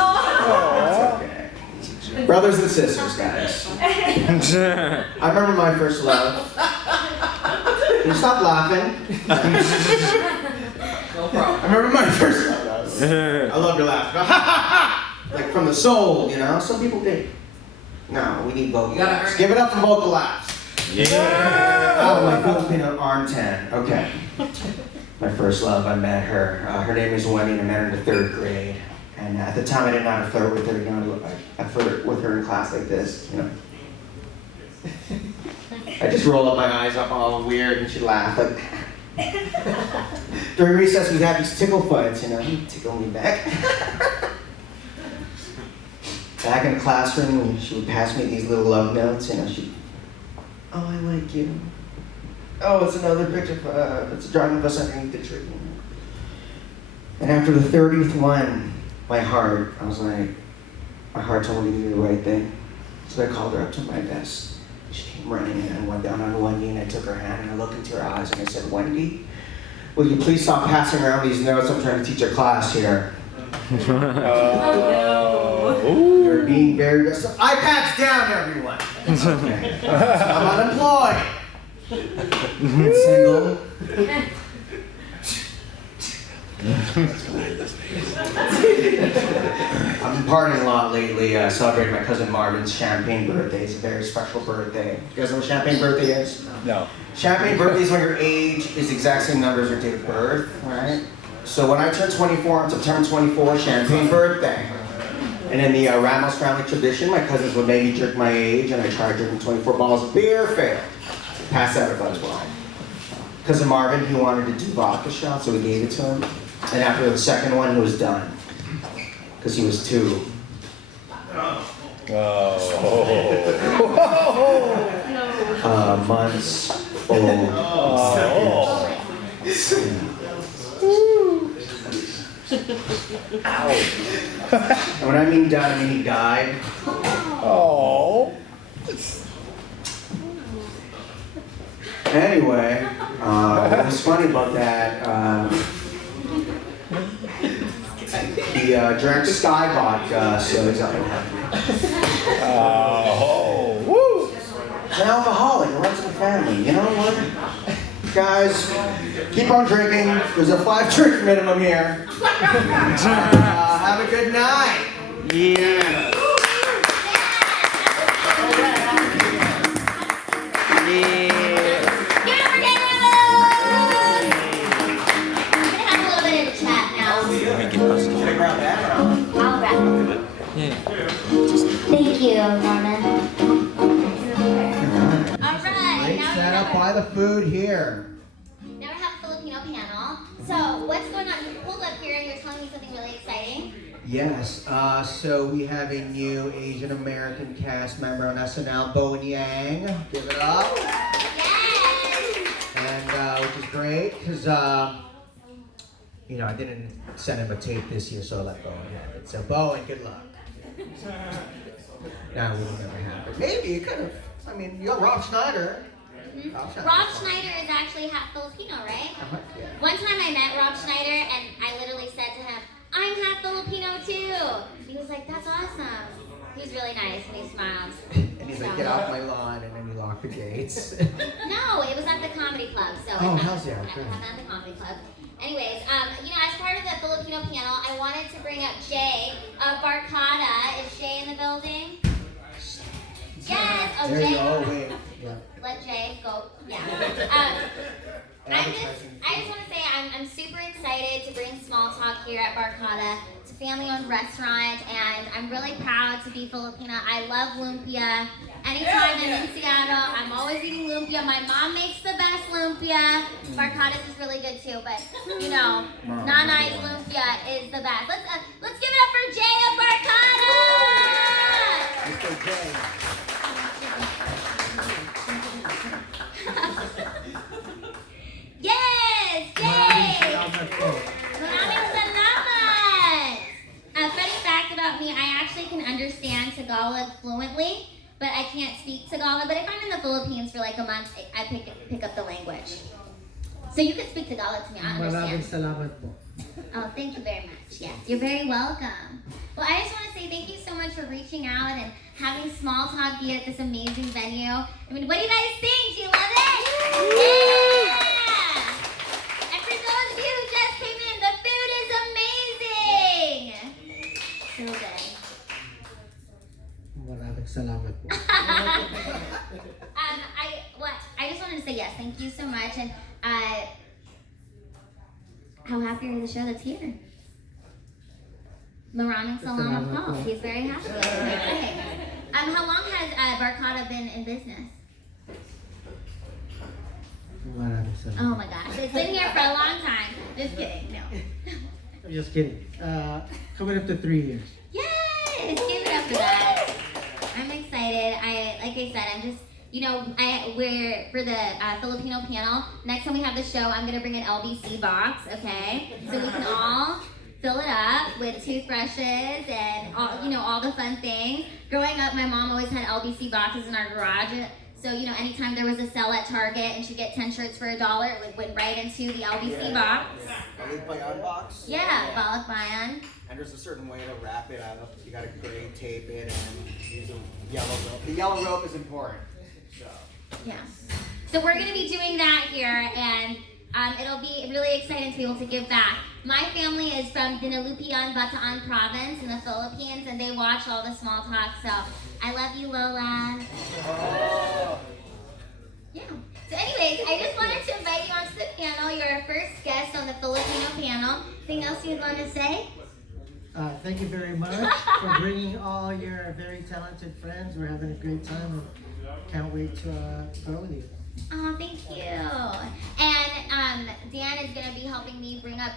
Oh, it's okay. Brothers and sisters, guys. I remember my first love. Can you stop laughing? No problem. I remember my first love. I love your laugh. Like from the soul, you know? Some people did. No, we need vocal laughs. Give it up for vocal laughs. Yeah. Oh, my Filipino arm tan. Okay. My first love, I met her. Her name is Wendy, and I met her in the 3rd grade. And at the time, I didn't know how to flirt with her. You know, I flirt with her in class like this, you know. I just roll up my eyes up all weird, and she'd laugh. Like, during recess, we'd have these tickle fights, you know. He'd tickle me back. Back in the classroom, she would pass me these little love notes, you know. Oh, I like you. Oh, it's another picture. It's a drawing of us underneath the tree. And after the 30th one, my heart told me to do the right thing. So I called her up to my desk. She came running and I went down on one knee and I took her hand and I looked into her eyes and I said, Wendy, will you please stop passing around these notes? I'm trying to teach a class here. You're being very aggressive. iPads down, everyone. Okay. I'm unemployed. And single. I've been partying a lot lately, celebrating my cousin Marvin's champagne birthday. It's a very special birthday. You guys know what champagne birthday is? No. Champagne birthday is when your age is the exact same number as your date of birth, right? So when I turned 24 on September 24, champagne birthday. And in the Ramos family tradition, my cousins would make me drink my age, and I tried drinking 24 bottles of beer, failed. Passed out if I was blind. Cousin Marvin, he wanted to do vodka shots, so we gave it to him. And after the second one, he was done. Because he was 2. Months old. And when I mean done, I mean he died. Oh. Anyway, what was funny about that, he drank Sky vodka, so he's up in heaven. Oh. Woo. He's an alcoholic, it runs in the family. You know what? Guys, keep on drinking. There's a 5-drink minimum here. Have a good night. Yeah. Thank you, Norman. Alright, Great now setup by the food here. Now we have a Filipino panel. So, what's going on? You pulled up here and you're telling me something really exciting. Yes, so we have a new Asian American cast member on SNL, Bo and Yang. Give it up. Yes! And which is great, because you know, I didn't send him a tape this year, so I let Bowen have it. So Bowen, good luck. That will never happen. Maybe it could have. I mean, you got Rob Schneider. Mm-hmm. Rob Schneider is actually half Filipino, right? Yeah. One time I met Rob Schneider and I literally said to him, I'm half Filipino too. He was like, that's awesome. He was really nice and he smiled. And he's like, get off my lawn, and then he locked the gates. No, it was at the comedy club. So Oh, it how's that? happened at the comedy club. Anyways, you know, as part of the Filipino panel, I wanted to bring up Jay of Barkada. Is Jay in the building? Yes. Oh, There Jay. you go. Wait. Yeah. Let Jay go. Yeah. I just want to say I'm super excited to bring small talk here at Barkada. It's a family-owned restaurant, and I'm really proud to be Filipino. I love lumpia. Anytime I'm in Seattle, I'm always eating lumpia. My mom makes the best lumpia. Barkada's is really good too, but you know, Nanai's lumpia is the best. Let's give it up for Jay of Barkada. Mr. Jay. Yes, Jay! Maraming salamat! A funny fact about me, I actually can understand Tagalog fluently, but I can't speak Tagalog. But if I'm in the Philippines for like a month, I pick up the language. So you can speak Tagalog to me, I understand. Maraming salamat po. Oh, thank you very much. Yes, you're very welcome. Well, I just want to say thank you so much for reaching out and having small talk be at this amazing venue. I mean, what do you guys think? Do you love it? Yeah! And for those of you who just came in, the food is amazing! So good. Maraming Salamat po. I just wanted to say yes, thank you so much, and how happy are the show that's here? Maraming salamat po. He's very happy. Okay. How long has Barkada been in business? Maraming salamat. Oh my gosh, it's been here for a long time. Just kidding, no. I'm just kidding. Coming up to 3 years. Yes, give it up for that. I'm excited. Like I said, I'm just, we're for the Filipino panel. Next time we have the show, I'm gonna bring an LBC box, okay? So we can all fill it up with toothbrushes and all the fun things. Growing up, my mom always had LBC boxes in our garage. So, anytime there was a sale at Target and she'd get 10 shirts for $1, it went right into the LBC box. Baluyot box? Yeah, Baluyot. And there's a certain way to wrap it up. You gotta grade tape it and use a yellow rope. The yellow rope is important. Yeah. So we're gonna be doing that here, and it'll be really exciting to be able to give back. My family is from Dinalupian, Bataan province in the Philippines, and they watch all the small talk, so I love you, Lola. Yeah. So anyways, I just wanted to invite you onto the panel. You're our first guest on the Filipino panel. Anything else you'd want to say? Thank you very much for bringing all your very talented friends. We're having a great time. Can't wait to go with you. Oh, thank you. And Dan is going to be helping me bring up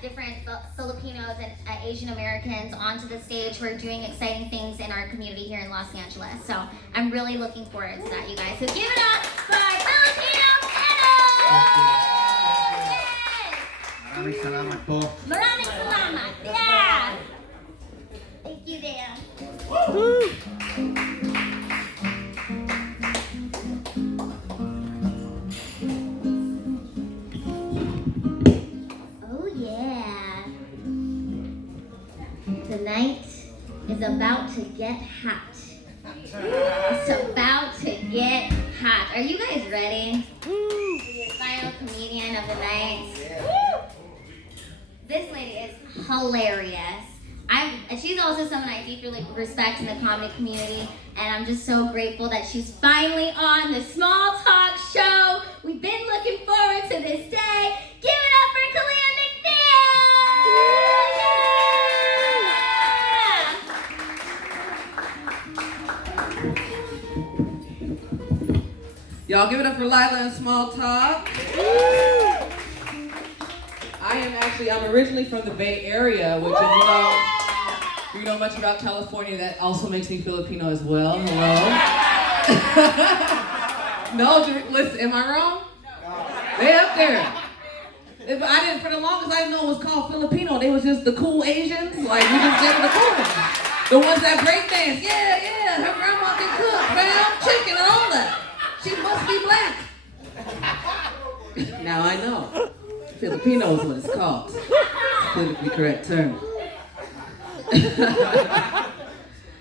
different Filipinos and Asian Americans onto the stage. We're doing exciting things in our community here in Los Angeles. So I'm really looking forward to that, you guys. So give it up for our Filipino panel! Maraming salamat po. Maraming salamat. Yeah. Thank you, Dan. Oh yeah. The night is about to get hot. It's about to get hot. Are you guys ready? The final comedian of the night. This lady is hilarious. She's also someone I deeply respect in the comedy community, and I'm just so grateful that she's finally on the Small Talk Show. We've been looking forward to this day. Give it up for Kalia McNeil! Y'all give it up for Lila and Small Talk. I'm originally from the Bay Area, which if you know much about California, that also makes me Filipino as well. Hello. No, listen, am I wrong? They up there. For the longest, I didn't know it was called Filipino. They was just the cool Asians. Like, we just did the cool ones. The ones that break dance. Yeah. Her grandma can cook, fam, chicken and all that. She must be black. Now I know. Filipino is what it's called. Politically correct term.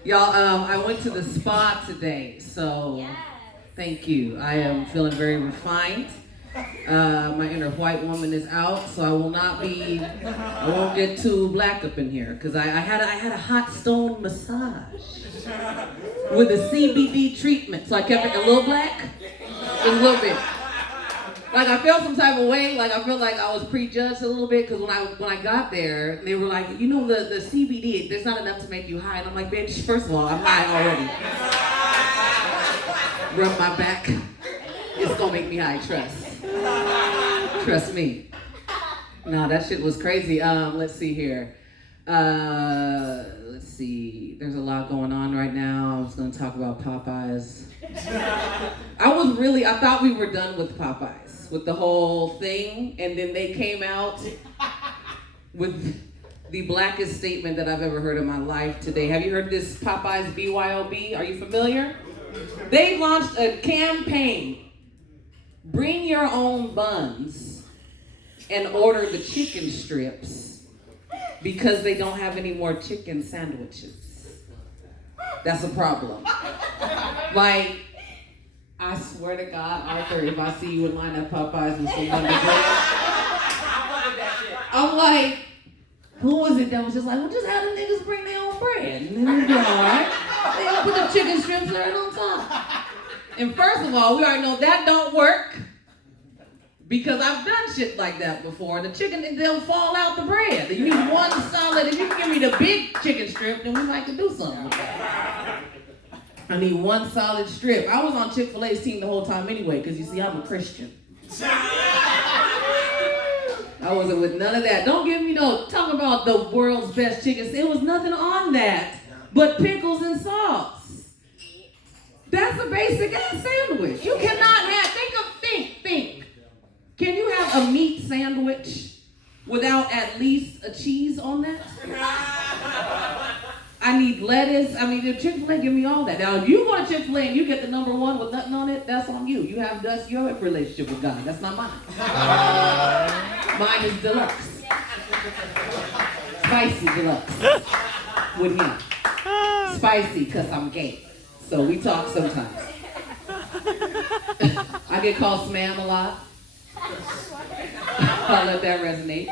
Y'all, I went to the spa today, so thank you. I am feeling very refined. My inner white woman is out, so I won't get too black up in here, because I had a hot stone massage with a CBD treatment, so I kept it a little black, just a little bit. Like, I felt some type of way, like I felt like I was prejudged a little bit, because when I got there, they were like, the CBD, there's not enough to make you high. And I'm like, bitch, first of all, I'm high already. Rub my back. It's gonna make me high, trust me. No, that shit was crazy. Let's see here. Let's see. There's a lot going on right now. I was gonna talk about Popeyes. I thought we were done with Popeyes, with the whole thing, and then they came out with the blackest statement that I've ever heard in my life today. Have you heard this Popeyes BYOB? Are you familiar? They launched a campaign. Bring your own buns and order the chicken strips because they don't have any more chicken sandwiches. That's a problem. Like, I swear to God, Arthur, if I see you in line at Popeyes with some Wonder Bread, I'm like, who was it that was just like, well, just have the niggas bring their own bread, and then it'll be all right. They don't put the the chicken strips right on top. And first of all, we already know that don't work because I've done shit like that before. The chicken, they'll fall out the bread. You need one solid. If you can give me the big chicken strip, then we might can do something with that. I need one solid strip. I was on Chick-fil-A's team the whole time anyway, because you see, I'm a Christian. I wasn't with none of that. Don't give me talk about the world's best chicken. There was nothing on that but pickles and sauce. That's a basic ass sandwich. You cannot have, think. Can you have a meat sandwich without at least a cheese on that? I need lettuce. I mean, if Chick-fil-A, give me all that. Now, if you go to Chick-fil-A and you get the number one with nothing on it, that's on you. That's your relationship with God. That's not mine. Mine is deluxe. Spicy deluxe. With him. Spicy because I'm gay. So we talk sometimes. I get called Smam a lot. I'll let that resonate.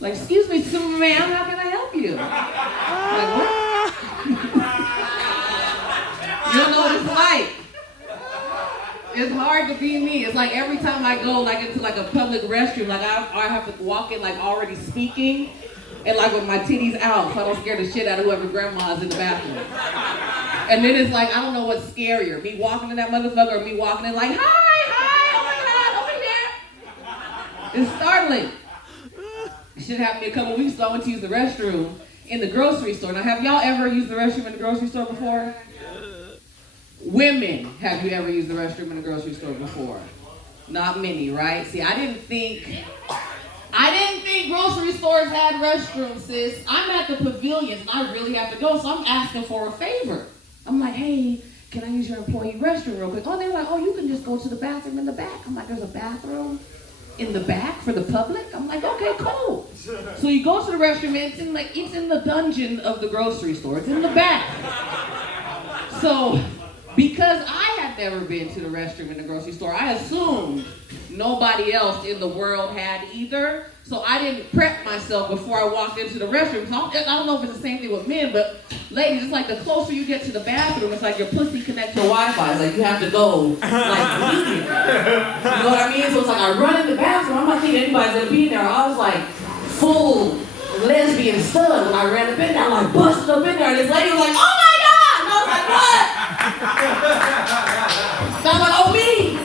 Like, excuse me, ma'am, how can I help you? Like, what? You don't know what it's like. It's hard to be me. It's like every time I go into a public restroom, I have to walk in already speaking and with my titties out so I don't scare the shit out of whoever grandma's in the bathroom. And then it's I don't know what's scarier, me walking in that motherfucker or me walking in hi, oh my God, over here. It's startling. Shit happened to me a couple weeks ago. I went to use the restroom in the grocery store. Now, have y'all ever used the restroom in the grocery store before? Women, have you ever used the restroom in the grocery store before? Not many, right? See, I didn't think grocery stores had restrooms, sis. I'm at the pavilions and I really have to go, so I'm asking for a favor. I'm like, hey, can I use your employee restroom real quick? Oh, they're like, oh, you can just go to the bathroom in the back. I'm like, there's a bathroom in the back for the public? I'm like, okay, cool. So you go to the restroom, and it's in the dungeon of the grocery store. It's in the back. So, because I had never been to the restroom in the grocery store, I assumed nobody else in the world had either. So I didn't prep myself before I walked into the restroom. So I don't know if it's the same thing with men, but ladies, it's the closer you get to the bathroom, it's your pussy connects to Wi-Fi. It's you have to go immediately. You know what I mean? So it's I run in the bathroom. I'm not thinking anybody's gonna be in there. I was full lesbian stud when I ran up in there. I'm busted up in there, and this lady was oh my God! And I was what? And I was oh me!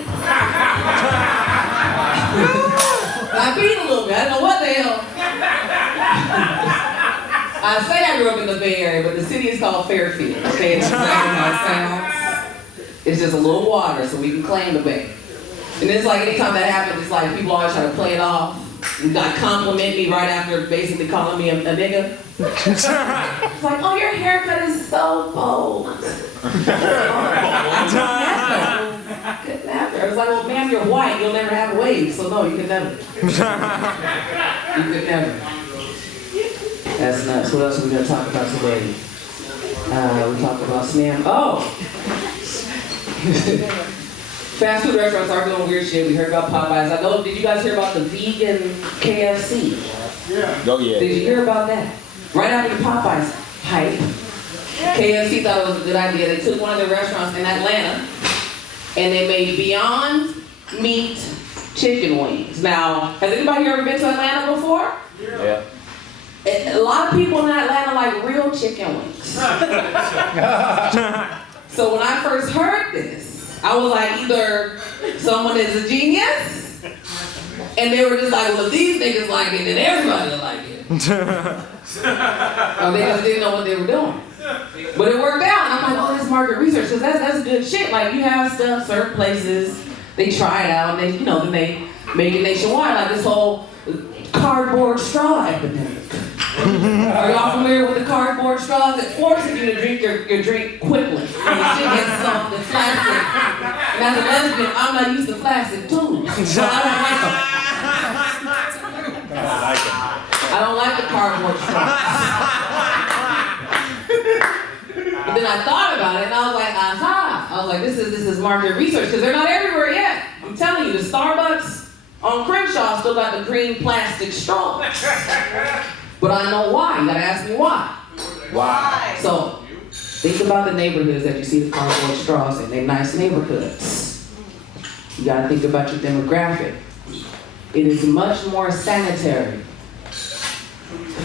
I beat a little bit. I don't know what the hell. I say I grew up in the Bay Area, but the city is called Fairfield. Okay, it's exactly how it sounds. It's just a little water, so we can claim the Bay. And it's anytime that happens, it's people always try to play it off. And compliment me right after basically calling me a nigga. It's oh, your haircut is so bold. Couldn't have. It was well, ma'am, you're white. You'll never have a wave. So no, you could never. You could never. That's nuts. What else are we going to talk about today? We talked about Snam. Oh! Fast food restaurants are doing weird shit. We heard about Popeyes. I know, did you guys hear about the vegan KFC? Yeah. Oh, yeah. Did you hear about that? Right after the Popeyes hype, KFC thought it was a good idea. They took one of their restaurants in Atlanta and they made Beyond Meat chicken wings. Now, has anybody here ever been to Atlanta before? Yeah. A lot of people in Atlanta like real chicken wings. So when I first heard this, I was either someone is a genius, and they were just well, if these niggas like it, then everybody will like it. Or they just didn't know what they were doing. But it worked out, and I'm oh, that's market research, because that's good shit. You have stuff, certain places, they try it out, and then they make it nationwide, this whole cardboard straw epidemic. Are y'all familiar with the cardboard straws that forces you to drink your drink quickly? And the shit gets soft and plastic. And as a lesbian, I'm not used to plastic too. So I don't like them. I don't like the cardboard straws. But then I thought about it and I was aha. I was this is market research, because they're not everywhere yet. I'm telling you, the Starbucks on Crenshaw still got the green plastic straw. But I know why. You gotta ask me why. Why? So, Think about the neighborhoods that you see the cardboard straws in. They're nice neighborhoods. You gotta think about your demographic. It is much more sanitary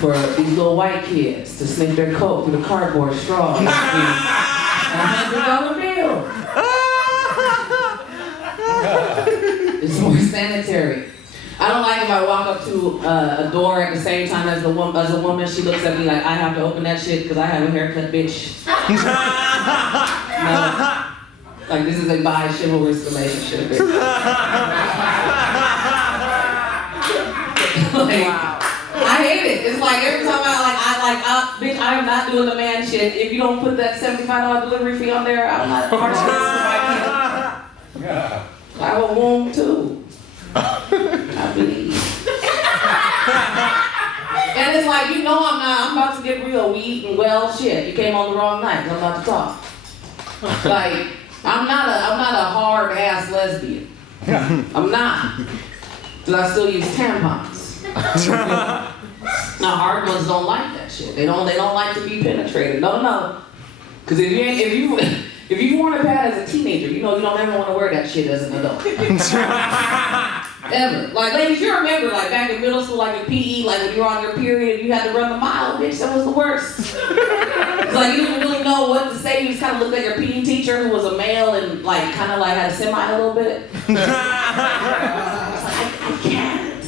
for these little white kids to sniff their coat through the cardboard straw and $100 bill. It's more sanitary. I don't like if I walk up to a door at the same time as a woman, she looks at me like I have to open that shit because I have a haircut, bitch. No. Like this is a bi-chivalrous relationship. Like, wow. I hate it. It's like every time bitch, I am not doing the man shit. If you don't put that $75 delivery fee on there, I'm not part of this. I have a womb too. I believe. And it's like, you know I'm about to get real. We eating well, shit. You came on the wrong night. I'm about to talk. Like, I'm not a hard ass lesbian. I'm not. Because I still use tampons. Now hard ones don't like that shit. They don't like to be penetrated. No. Because if you worn a pad as a teenager, you know you don't ever want to wear that shit as an adult. Ever. Like, ladies, you remember, like, back in middle school, like in PE, like, when you were on your period, you had to run the mile, bitch, that was the worst. It's like, you didn't really know what to say. You just kind of looked at your PE teacher, who was a male, and, like, kind of, like, had a semi a little bit. I can't.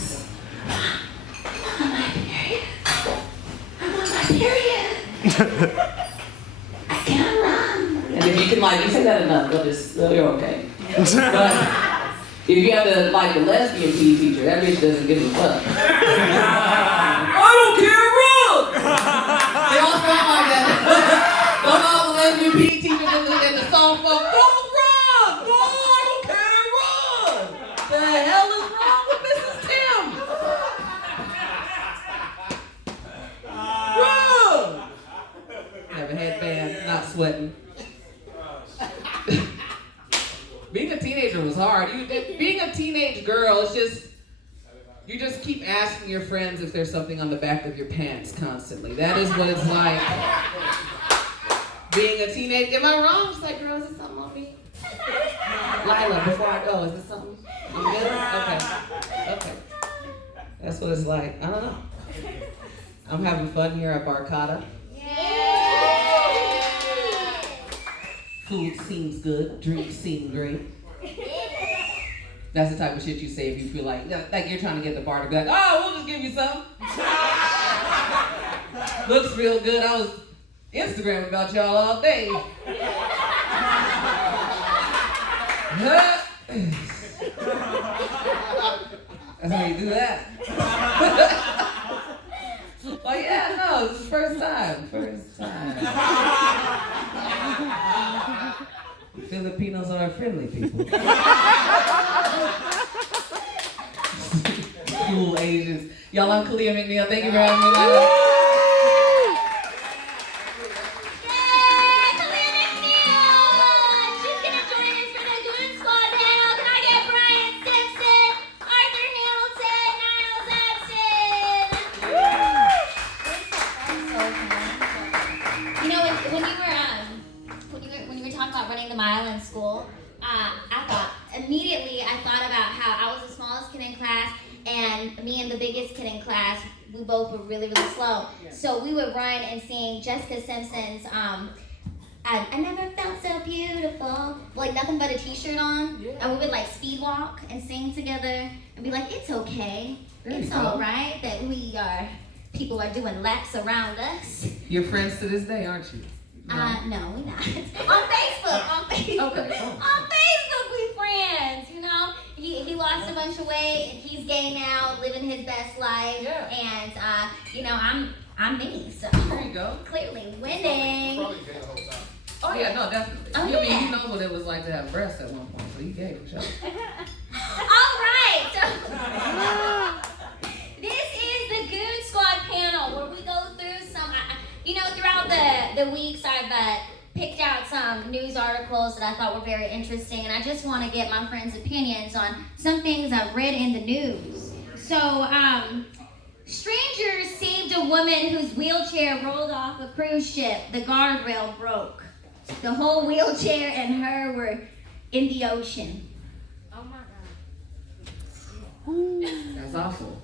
I'm on my period. I can't run. And if you can, like, you say that enough, you're okay. But if you have the lesbian PE teacher, that bitch doesn't give a fuck. I don't care, run! They all sound like that. Those all the lesbian PE teachers in the song for, don't run! No, I don't care, run! The hell is wrong with Mrs. Tim? Run! Have a headband, not sweating. Being a teenager was hard. Being a teenage girl, it's just, you just keep asking your friends if there's something on the back of your pants constantly. That is what it's like. Being a teenager, am I wrong? It's like, girl, is this something on me? Lila, before I go, is this something? You good? Okay. That's what it's like. I don't know. I'm having fun here at Barkada. Food seems good, drinks seem great. That's the type of shit you say if you feel like you're trying to get the bar to be like, oh, we'll just give you some. Looks real good. I was Instagramming about y'all all day. That's how you do that. Like, yeah, no, this is the first time. Filipinos are friendly people. Cool Asians. Y'all, I'm Kalia McNeil. Thank you for having me. Kalia McNeil! She's gonna join us for the Goonsquad Panel. Can I get Brian Simpson, Arthur Hamilton, Niles Epstein? You know, when you were talking about running the mile in school, I thought about how I was the smallest kid in class, and me and the biggest kid in class, we both were really, really slow. So we would run and sing Jessica Simpson's I never felt so beautiful, like nothing but a t-shirt on, and we would like speed walk and sing together and be like, it's okay, it's all right that people are doing laps around us. You're friends to this day, aren't you? No, we're not. On Facebook. Okay. On Facebook, we friends. You know, he lost a bunch of weight, and he's gay now, living his best life. Yeah. And I'm me. So there you go. Clearly winning. Oh yeah, no, definitely. Oh, I yeah. mean, you know what it was like to have breasts at one point, so you gay for sure. All right. So this is the Goonsquad Panel, where we go through some. Throughout the weeks, I've picked out some news articles that I thought were very interesting, and I just want to get my friends' opinions on some things I've read in the news. So, Strangers saved a woman whose wheelchair rolled off a cruise ship. The guardrail broke. The whole wheelchair and her were in the ocean. Oh my God. That's awful.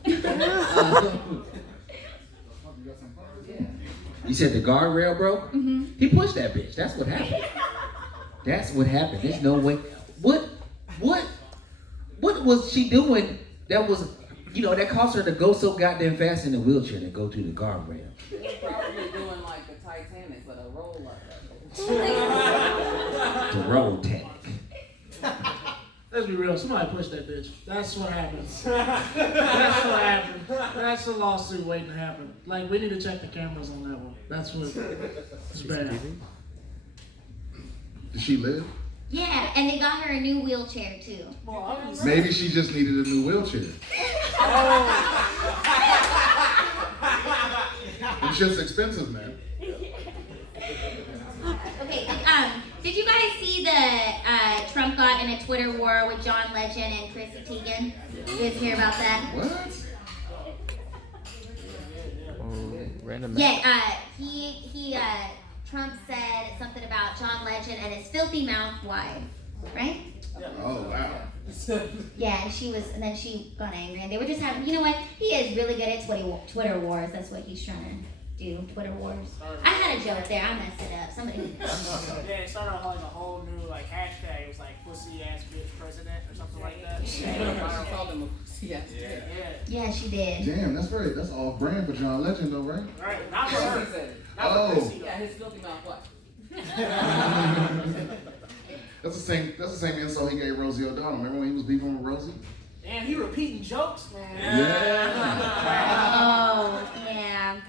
You said the guardrail broke? Mm-hmm. He pushed that bitch. That's what happened. That's what happened. There's no way. What was she doing that was, that caused her to go so goddamn fast in the wheelchair to go through the guardrail? She was probably doing like the Titanic, but a roll up. The road tank. Let's be real, somebody pushed that bitch. That's what happens. That's what happened. That's a lawsuit waiting to happen. Like, we need to check the cameras on that one. That's what, it's bad. Did she live? Yeah, and they got her a new wheelchair too. Maybe she just needed a new wheelchair. It's just expensive, man. Okay, did you guys see the Trump got in a Twitter war with John Legend and Chrissy Teigen? You guys hear about that? What? Random. Yeah, Trump said something about John Legend and his filthy mouth wife, right? Oh, wow. Yeah, and then she got angry, and they were just having, you know what? He is really good at Twitter wars. That's what he's trying to do, Twitter wars. I had a joke there. I messed it up. Somebody. Yeah, it started off like a whole new hashtag. It was like pussy ass bitch president or something like that. I called him a pussy ass bitch. Yeah, she did. Damn, that's off brand for John Legend, though, right? Right, not for her. Oh. Yeah, his filthy mouth what? That's the same insult he gave Rosie O'Donnell. Remember when he was beefing with Rosie? And he repeating jokes, man. Yeah. Oh, yeah.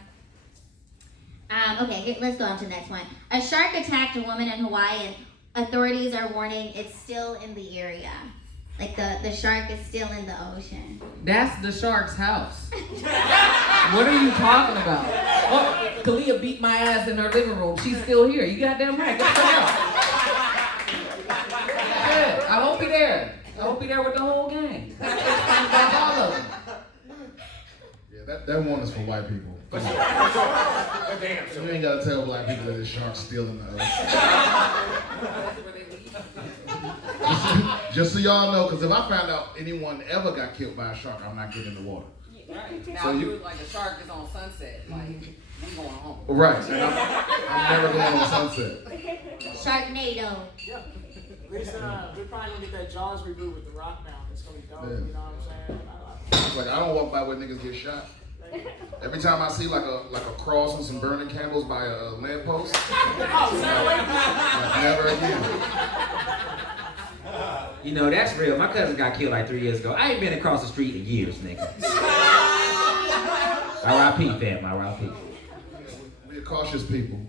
Okay, let's go on to the next one. A shark attacked a woman in Hawaii, and authorities are warning it's still in the area. Like the shark is still in the ocean. That's the shark's house. What are you talking about? Oh, Kalia beat my ass in her living room. She's still here. You goddamn right. Get the hell. Yeah, I won't be there. I won't be there with the whole gang. That's all of them. Yeah, that one is for white people. Damn. So you ain't gotta tell black people that this shark's still in the ocean. Just so y'all know, because if I found out anyone ever got killed by a shark, I'm not getting in the water. Right. Now, So if you- it was like a shark is on Sunset, like, we going home. Right. And I'm never going on Sunset. Sharknado. Yeah. We're probably gonna get that Jaws reboot with the Rock now. It's gonna be dope. Yeah. You know what I'm saying? It's like I don't walk by where niggas get shot. Every time I see like a cross and some burning candles by a lamppost, never again. That's real. My cousin got killed like 3 years ago. I ain't been across the street in years, nigga. R.I.P. fam, R.I.P. We're cautious people.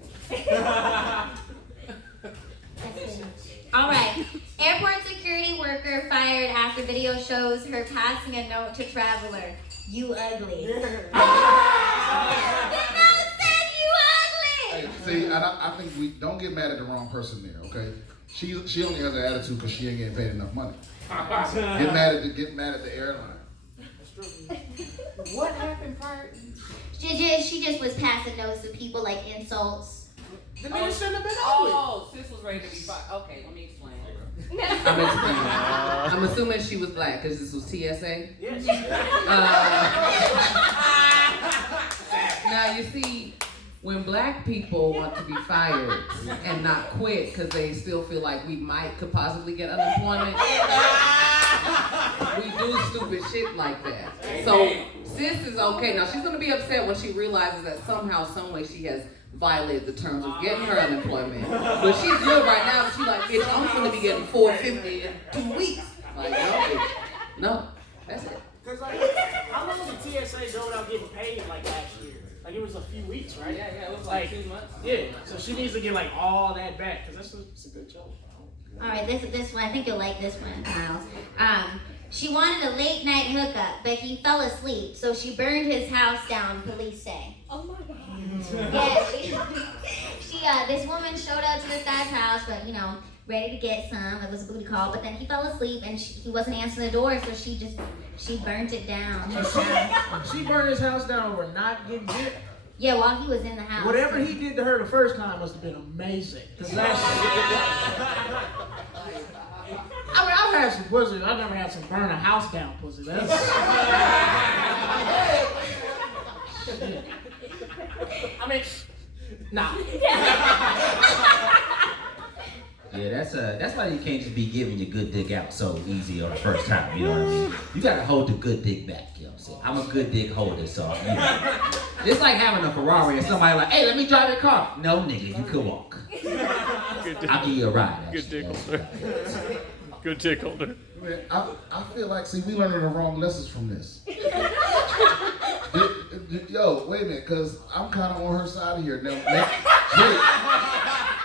All right. Airport security worker fired after video shows her passing a note to traveler. You ugly. The note said you ugly. Hey, see, I think we don't get mad at the wrong person there. Okay, she only has an attitude because she ain't getting paid enough money. Get mad at the airline. What happened prior? She just was passing notes to people like insults. The nigga shouldn't have been ugly. Oh, sis was ready to be fired. Okay, let me explain. I'm assuming she was black because this was TSA. Yes. Now you see, when black people want to be fired and not quit because they still feel like we could possibly get unemployment, we do stupid shit like that. So sis is okay. Now she's gonna be upset when she realizes that somehow, some way she has violated the terms of getting her unemployment. But she's good right now. She's like, bitch, I'm gonna be getting $450 in 2 weeks. Like, no, that's it. Cause how long did TSA go without getting paid last year? Like it was a few weeks, right? Yeah, it was like 2 months. Yeah, so she needs to get all that back because it's a good job. All right, this one. I think you'll like this one, Miles. She wanted a late night hookup, but he fell asleep, so she burned his house down. Police say. Oh my God. Yeah, she this woman showed up to this guy's house, but ready to get some. It was a booty call, but then he fell asleep and he wasn't answering the door, so she burnt it down. She burned his house down over not getting hit. Yeah, while he was in the house. Whatever he did to her the first time must have been amazing. Cause that's. I mean, I've had some pussy. I've never had some burn a house down pussy. That's. I mean, nah. Yeah, that's why you can't just be giving your good dick out so easy on the first time, you know what I mean? You gotta hold the good dick back, you know what I'm saying? I'm a good dick holder, so, It's like having a Ferrari and somebody like, hey, let me drive your car. No, nigga, you could walk. I'll give you a ride, actually. Good dick holder. Good dick holder. Man, I feel like, see, we learning the wrong lessons from this. Yo, wait a minute, because I'm kind of on her side here. Now,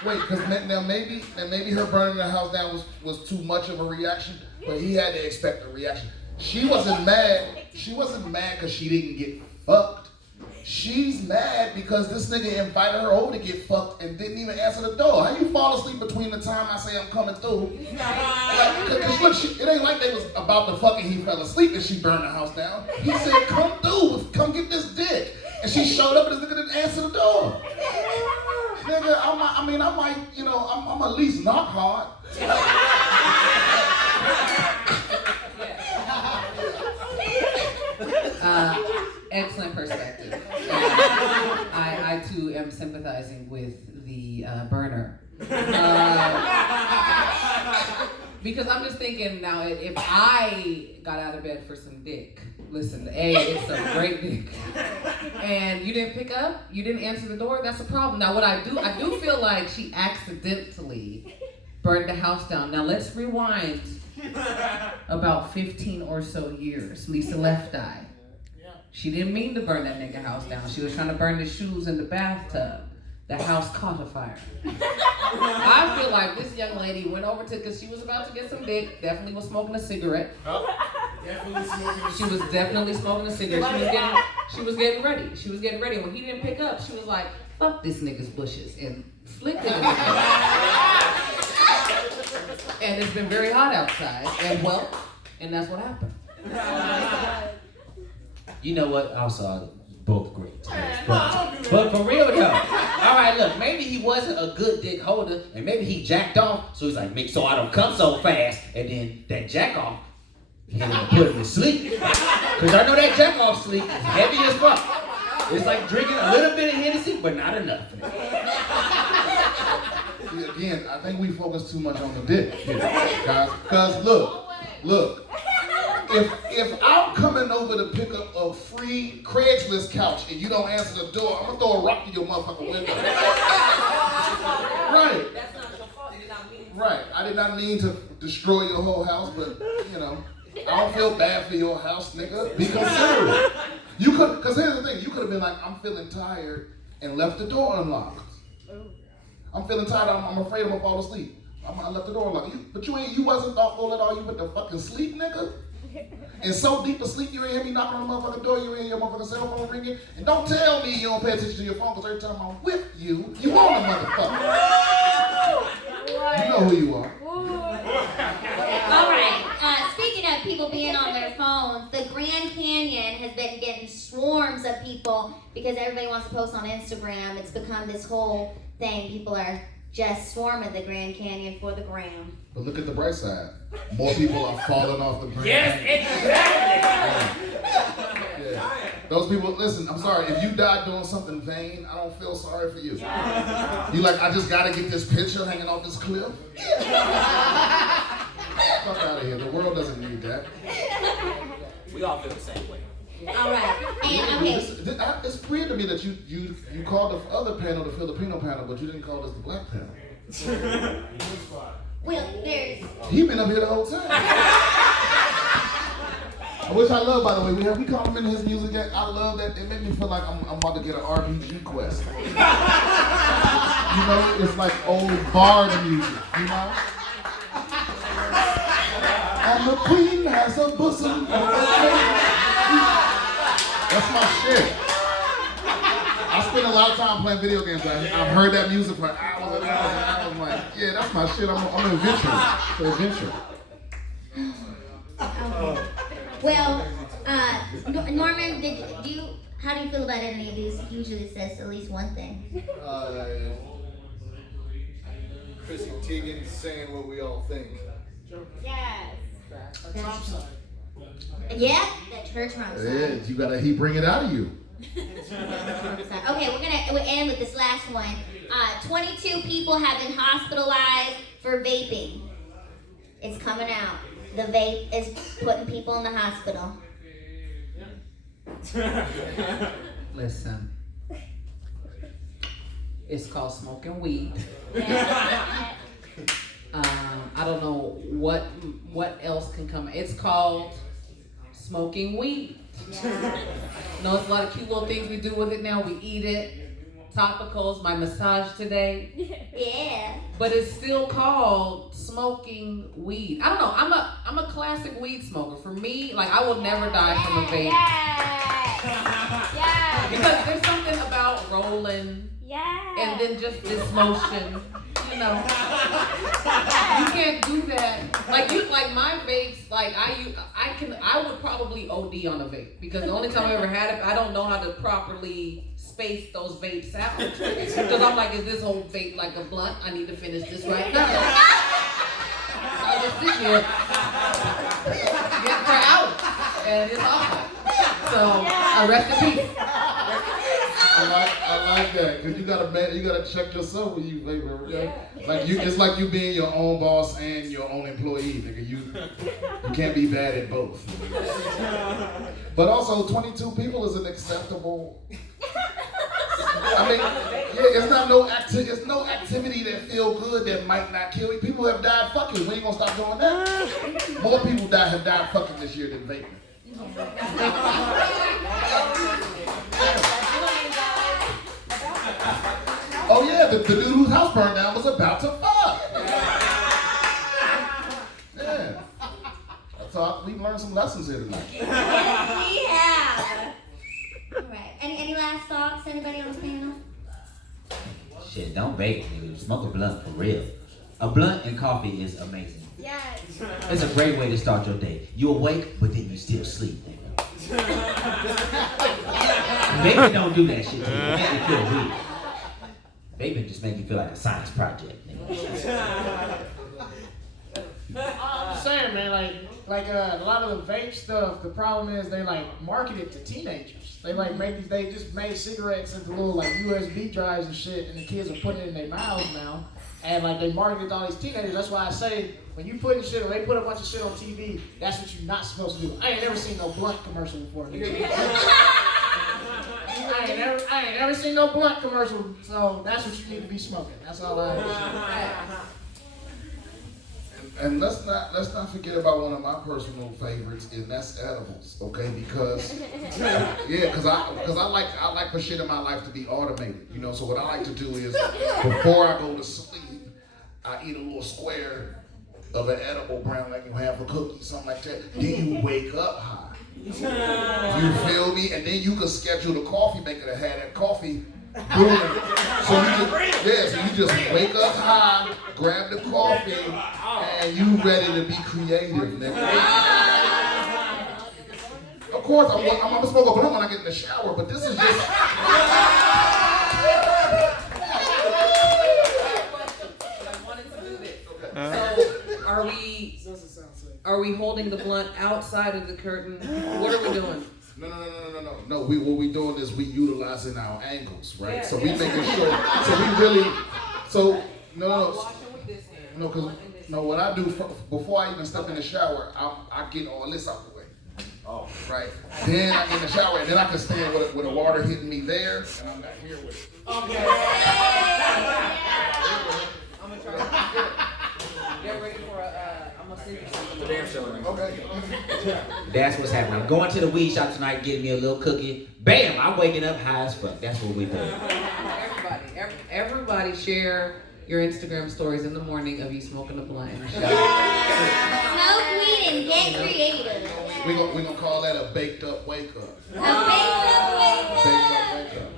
wait, because now maybe her burning the house down was too much of a reaction, but he had to expect a reaction. She wasn't mad. She wasn't mad because she didn't get fucked. She's mad because this nigga invited her over to get fucked and didn't even answer the door. How you fall asleep between the time I say I'm coming through? Cause look, it ain't like they was about to fuck and he fell asleep and she burned the house down. He said, come through, come get this dick. And she showed up and this nigga didn't answer the door. Nigga, I'm at least knock hard. Excellent perspective. I too am sympathizing with the burner. Because I'm just thinking now, if I got out of bed for some dick, listen, it's a great dick, and you didn't pick up, you didn't answer the door, that's a problem. Now what I do feel like she accidentally burned the house down. Now let's rewind about 15 or so years. Lisa Left Eye. She didn't mean to burn that nigga house down. She was trying to burn the shoes in the bathtub. The house caught a fire. I feel like this young lady went over because she was about to get some dick, definitely was smoking a cigarette. She was definitely smoking a cigarette. She was getting ready. She was getting ready. When he didn't pick up, she was like, fuck this nigga's bushes, and flicked it in his face. And it's been very hot outside, and that's what happened. You know what? Also, both great. But for real though, all right, look, maybe he wasn't a good dick holder, and maybe he jacked off, so he's like, make so I don't come so fast, and then that jack off, he didn't put him to sleep. Because I know that jack off sleep is heavy as fuck. It's like drinking a little bit of Hennessy, but not enough. Again, I think we focus too much on the dick here, guys. Because look. If I'm coming over to pick up a free Craigslist couch and you don't answer the door, I'm gonna throw a rock through your motherfucking window. Right. That's not your fault. You did not mean. Right. I did not mean to destroy your whole house, but I don't feel bad for your house, nigga. Be considerate. You could, because here's the thing, you could have been like, I'm feeling tired and left the door unlocked. I'm feeling tired. I'm afraid I'm gonna fall asleep. I left the door unlocked. But you wasn't thoughtful at all. You went to fucking sleep, nigga. And so deep asleep, you ain't hear me knocking on the motherfucking door, you ain't hear your motherfucking cell phone ringing. And don't tell me you don't pay attention to your phone, because every time I'm with you, you on the motherfucker. You know who you are. All right, speaking of people being on their phones, the Grand Canyon has been getting swarms of people because everybody wants to post on Instagram. It's become this whole thing. People are just swarming the Grand Canyon for the gram. But look at the bright side. More people are falling off the Grand Canyon. Exactly. Yeah. Those people, listen, I'm sorry, if you died doing something vain, I don't feel sorry for you. You like, I just gotta get this picture hanging off this cliff? Fuck out of here, the world doesn't need that. We all feel the same way. All right, and okay. It's weird to me that you called the other panel the Filipino panel, but you didn't call us the black panel. Well, there's... He been up here the whole time. Which I love, by the way. We complimented his music. I love that. It made me feel like I'm about to get an RPG quest. It's like old bard music, And the queen has a bosom. That's my shit. I spend a lot of time playing video games. I've heard that music for hours and hours and hours. I'm like, yeah, that's my shit. I'm an adventurer. Well, Norman, how do you feel about any of these? Usually it says at least one thing. Chrissy Teigen saying what we all think. Yes. Yeah, that church run song. Yeah, he bring it out of you. Okay, we'll end with this last one. 22 people have been hospitalized for vaping. It's coming out. The vape is putting people in the hospital. Listen. It's called smoking weed. I don't know what else can come. It's called smoking weed. No, it's a lot of cute little things we do with it now. We eat it. Topicals, my massage today. Yeah. But it's still called smoking weed. I don't know. I'm a classic weed smoker. For me, like I will never die from a vape. Yeah. Because there's something about rolling. And then just this motion, you know. You can't do that. Like my vapes, like I would probably OD on a vape because the only time I ever had it, I don't know how to properly space those vapes out. Because I'm like, is this whole vape like a blunt? I need to finish this right now. I just sit here, get her out, and it's off. So, rest in peace. I like that because you gotta check yourself when you vape, okay? It's like you being your own boss and your own employee, nigga. You can't be bad at both. But also, 22 people is an acceptable. I mean, it's no activity that feel good that might not kill you. People have died fucking. We ain't gonna stop doing that. More people have died fucking this year than vaping. Oh yeah, the dude whose house burned down was about to fuck. Yeah. So we learned some lessons here tonight. Yes, we have. All right. Any last thoughts? Anybody on the panel? Shit, don't vape, nigga. Smoke a blunt for real. A blunt and coffee is amazing. Yes. It's a great way to start your day. You awake, but then you still sleep, nigga. Vaping don't do that shit to you. It makes you feel weird. Vaping just make you feel like a science project, nigga. I'm just saying, man, like a lot of the vape stuff, the problem is they market it to teenagers. They they just made cigarettes into little USB drives and shit, and the kids are putting it in their mouths now. And they market it to all these teenagers. That's why I say when you put shit, when they put a bunch of shit on TV, that's what you're not supposed to do. I ain't never seen no blunt commercial before. I ain't never seen no blunt commercial, so that's what you need to be smoking. That's all I have. And let's not forget about one of my personal favorites, and that's edibles. Okay, because I like for shit in my life to be automated. You know, so what I like to do is before I go to sleep, I eat a little square of an edible brand like you have for cookies, something like that. Then you wake up high. You feel me? And then you can schedule the coffee maker to have that coffee brewing. So you just wake up high, grab the coffee, and you ready to be creative, nigga. Of course, I'm gonna smoke a blunt when I get in the shower, but this is just. So are we holding the blunt outside of the curtain? What are we doing? No. What we doing is we utilizing our angles, right? Yeah, so we making sure. What I do before I even step in the shower, I get all this out the way. Oh, right. Then I get in the shower, and then I can stand with the water hitting me there, and I'm not here with it. Okay. I'm gonna try. Get ready for I'm gonna send you something. Damn show. Okay. That's what's happening. I'm going to the weed shop tonight, getting me a little cookie. Bam! I'm waking up high as fuck. That's what we do. Everybody share your Instagram stories in the morning of you smoking a blunt in the shower. Smoke weed and get creative. We're gonna call that a baked up wake up. A baked up wake up. Baked up wake up.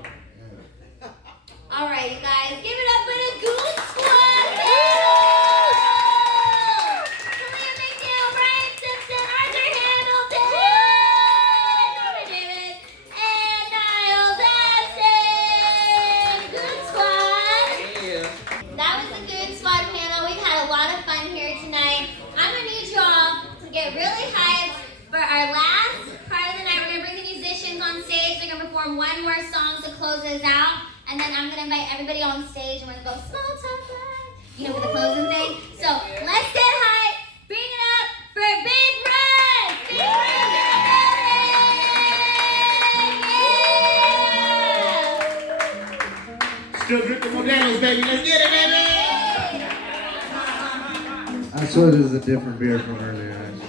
All right, you guys, give it up for the Goonsquad Panel! Talia McNeil, Brian Simpson, Arthur Hamilton, Nora Davis, and Niall Jackson! Goonsquad! Yeah. That was the Goonsquad Panel. We've had a lot of fun here tonight. I'm gonna need you all to get really hyped for our last part of the night. We're gonna bring the musicians on stage. They're gonna perform one more song to close us out. And then I'm gonna invite everybody on stage and we're gonna go small talk live, you know, with the closing thing. So let's get hype. Bring it up for Big Runts. Big Runts in the building. Yeah. Still drinking Modelo's, baby. Let's get it, baby. I swear this is a different beer from earlier, actually.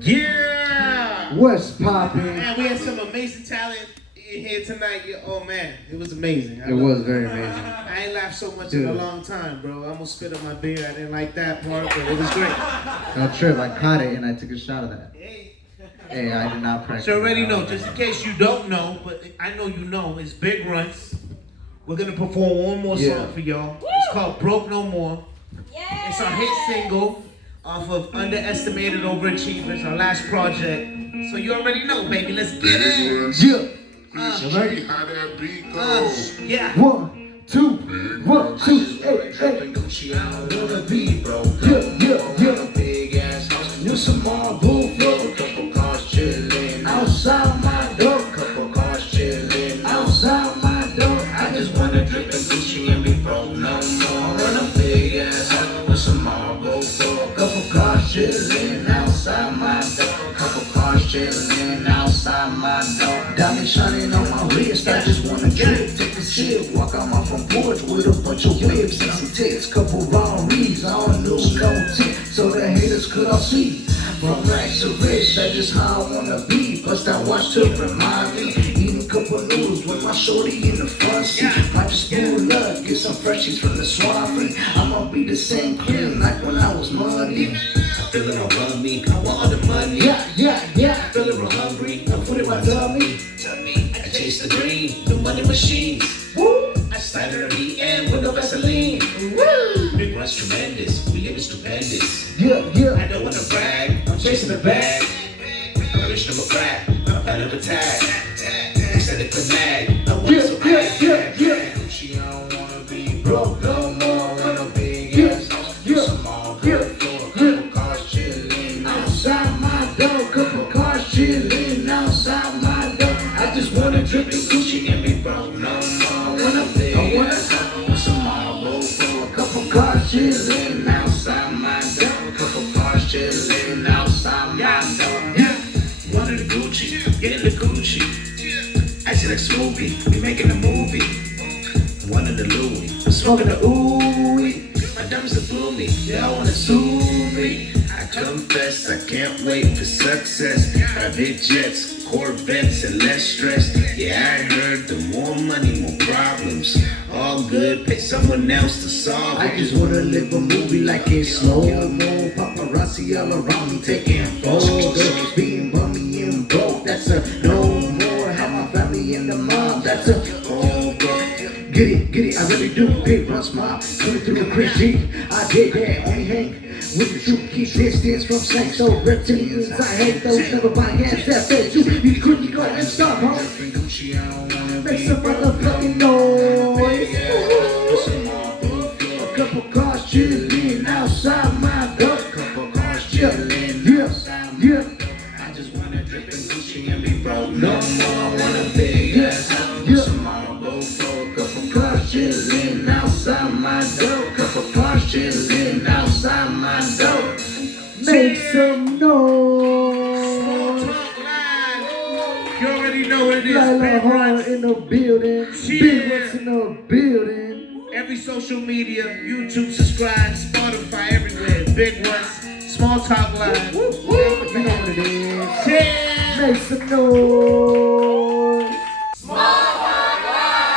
Yeah. What's poppin'? Man, we had some amazing talent here tonight. Oh man, it was amazing. It was very amazing. I ain't laughed so much in a long time, bro. I almost spit up my beer. I didn't like that part, but it was great. No trip, I caught it and I took a shot of that. Hey, I did not practice. So already know, just in case you don't know, but I know you know, it's Big Runts. We're gonna perform one more song for y'all. It's called Broke No More. It's our hit single off of Underestimated Overachievers, our last project. So you already know, baby. Let's get it. Yeah. How that beat goes. Yeah. 1, 2, 1, 2, hey, hey. Gucci, I don't wanna be broke. Yeah. Big ass house with some marble floor. Couple cars chillin' Outside my door, Couple cars chillin' outside my door. I just wanna drip in Gucci and be broke no more. Run a big ass house with some marble floor. Couple cars chillin' outside my door. Couple cars chillin' outside my door. Diamond shining on my wrist, I just wanna drip, take a sip, walk out my front porch with a bunch of whips and some tits, couple raw reeds, I don't know no tip, so the haters could all see. From rags to rich, that's just how I wanna be. Plus that watch to remind me, eating couple noodles with my shorty in the front seat. Might just pull up, get some freshies from the soiree. I'ma be the same clean like when I was money. Feeling all run me, I want all the money. Yeah. Feeling real hungry, I put it in my tummy. I can taste the green, the money machines. Woo! I started a DM with no Vaseline. Woo! Big Runts tremendous, we live is stupendous. Yeah. I don't wanna brag, I'm chasing the bag. I'm a rich number crack, I'm out of a tag. Instead of the mag, I want some Yeah. Gucci, I don't wanna be broke no more. Want a big ass house, some marble floor. Couple cars chillin' Outside my door, couple cars chillin' outside my door. I just wanna drink the Gucci and be broke no more. Want a big ass house with some marble floor. couple cars chillin' Outside my door, couple cars chillin' outside my door. One of the Gucci, get in the Gucci. I see like Snoopy, we making a movie. One of the Louis, I'm smoking the ooey. My diamonds are bloomy, they all wanna sue me. I confess, I can't wait for success. Have big jets, Corvettes, and less stress. Yeah, I heard the more money, more problems. All good, pay someone else to solve it. I just wanna live a movie like it's slow-mo. Paparazzi all around me taking photos. Being bummy and broke, that's a no more. Have my family in the mob, that's a oh, bro. Get it, I really do. Big Runts mob, coming through the Chris G. I did that, only hang with the truth, keep distance from sex. So reptilians, I hate those, never buy hands that fed you. You couldn't go and stop, huh? Make some motherfucking noise. A couple cars chillin' outside my door. Couple cars chillin' Yeah. I just wanna drip in Gucci and be broke no more. Want a big ass house with some marble floor. Couple cars chillin' outside my door. Couple cars chillin' outside my door. Make some noise. You already know what it is. Lila Big Hart Runts. in the building. Big Runts in the building. Every social media, YouTube, subscribe, Spotify, everywhere. Big Runts, Small Talk Live. You know what it is. Yeah. Make some noise. Small talk live.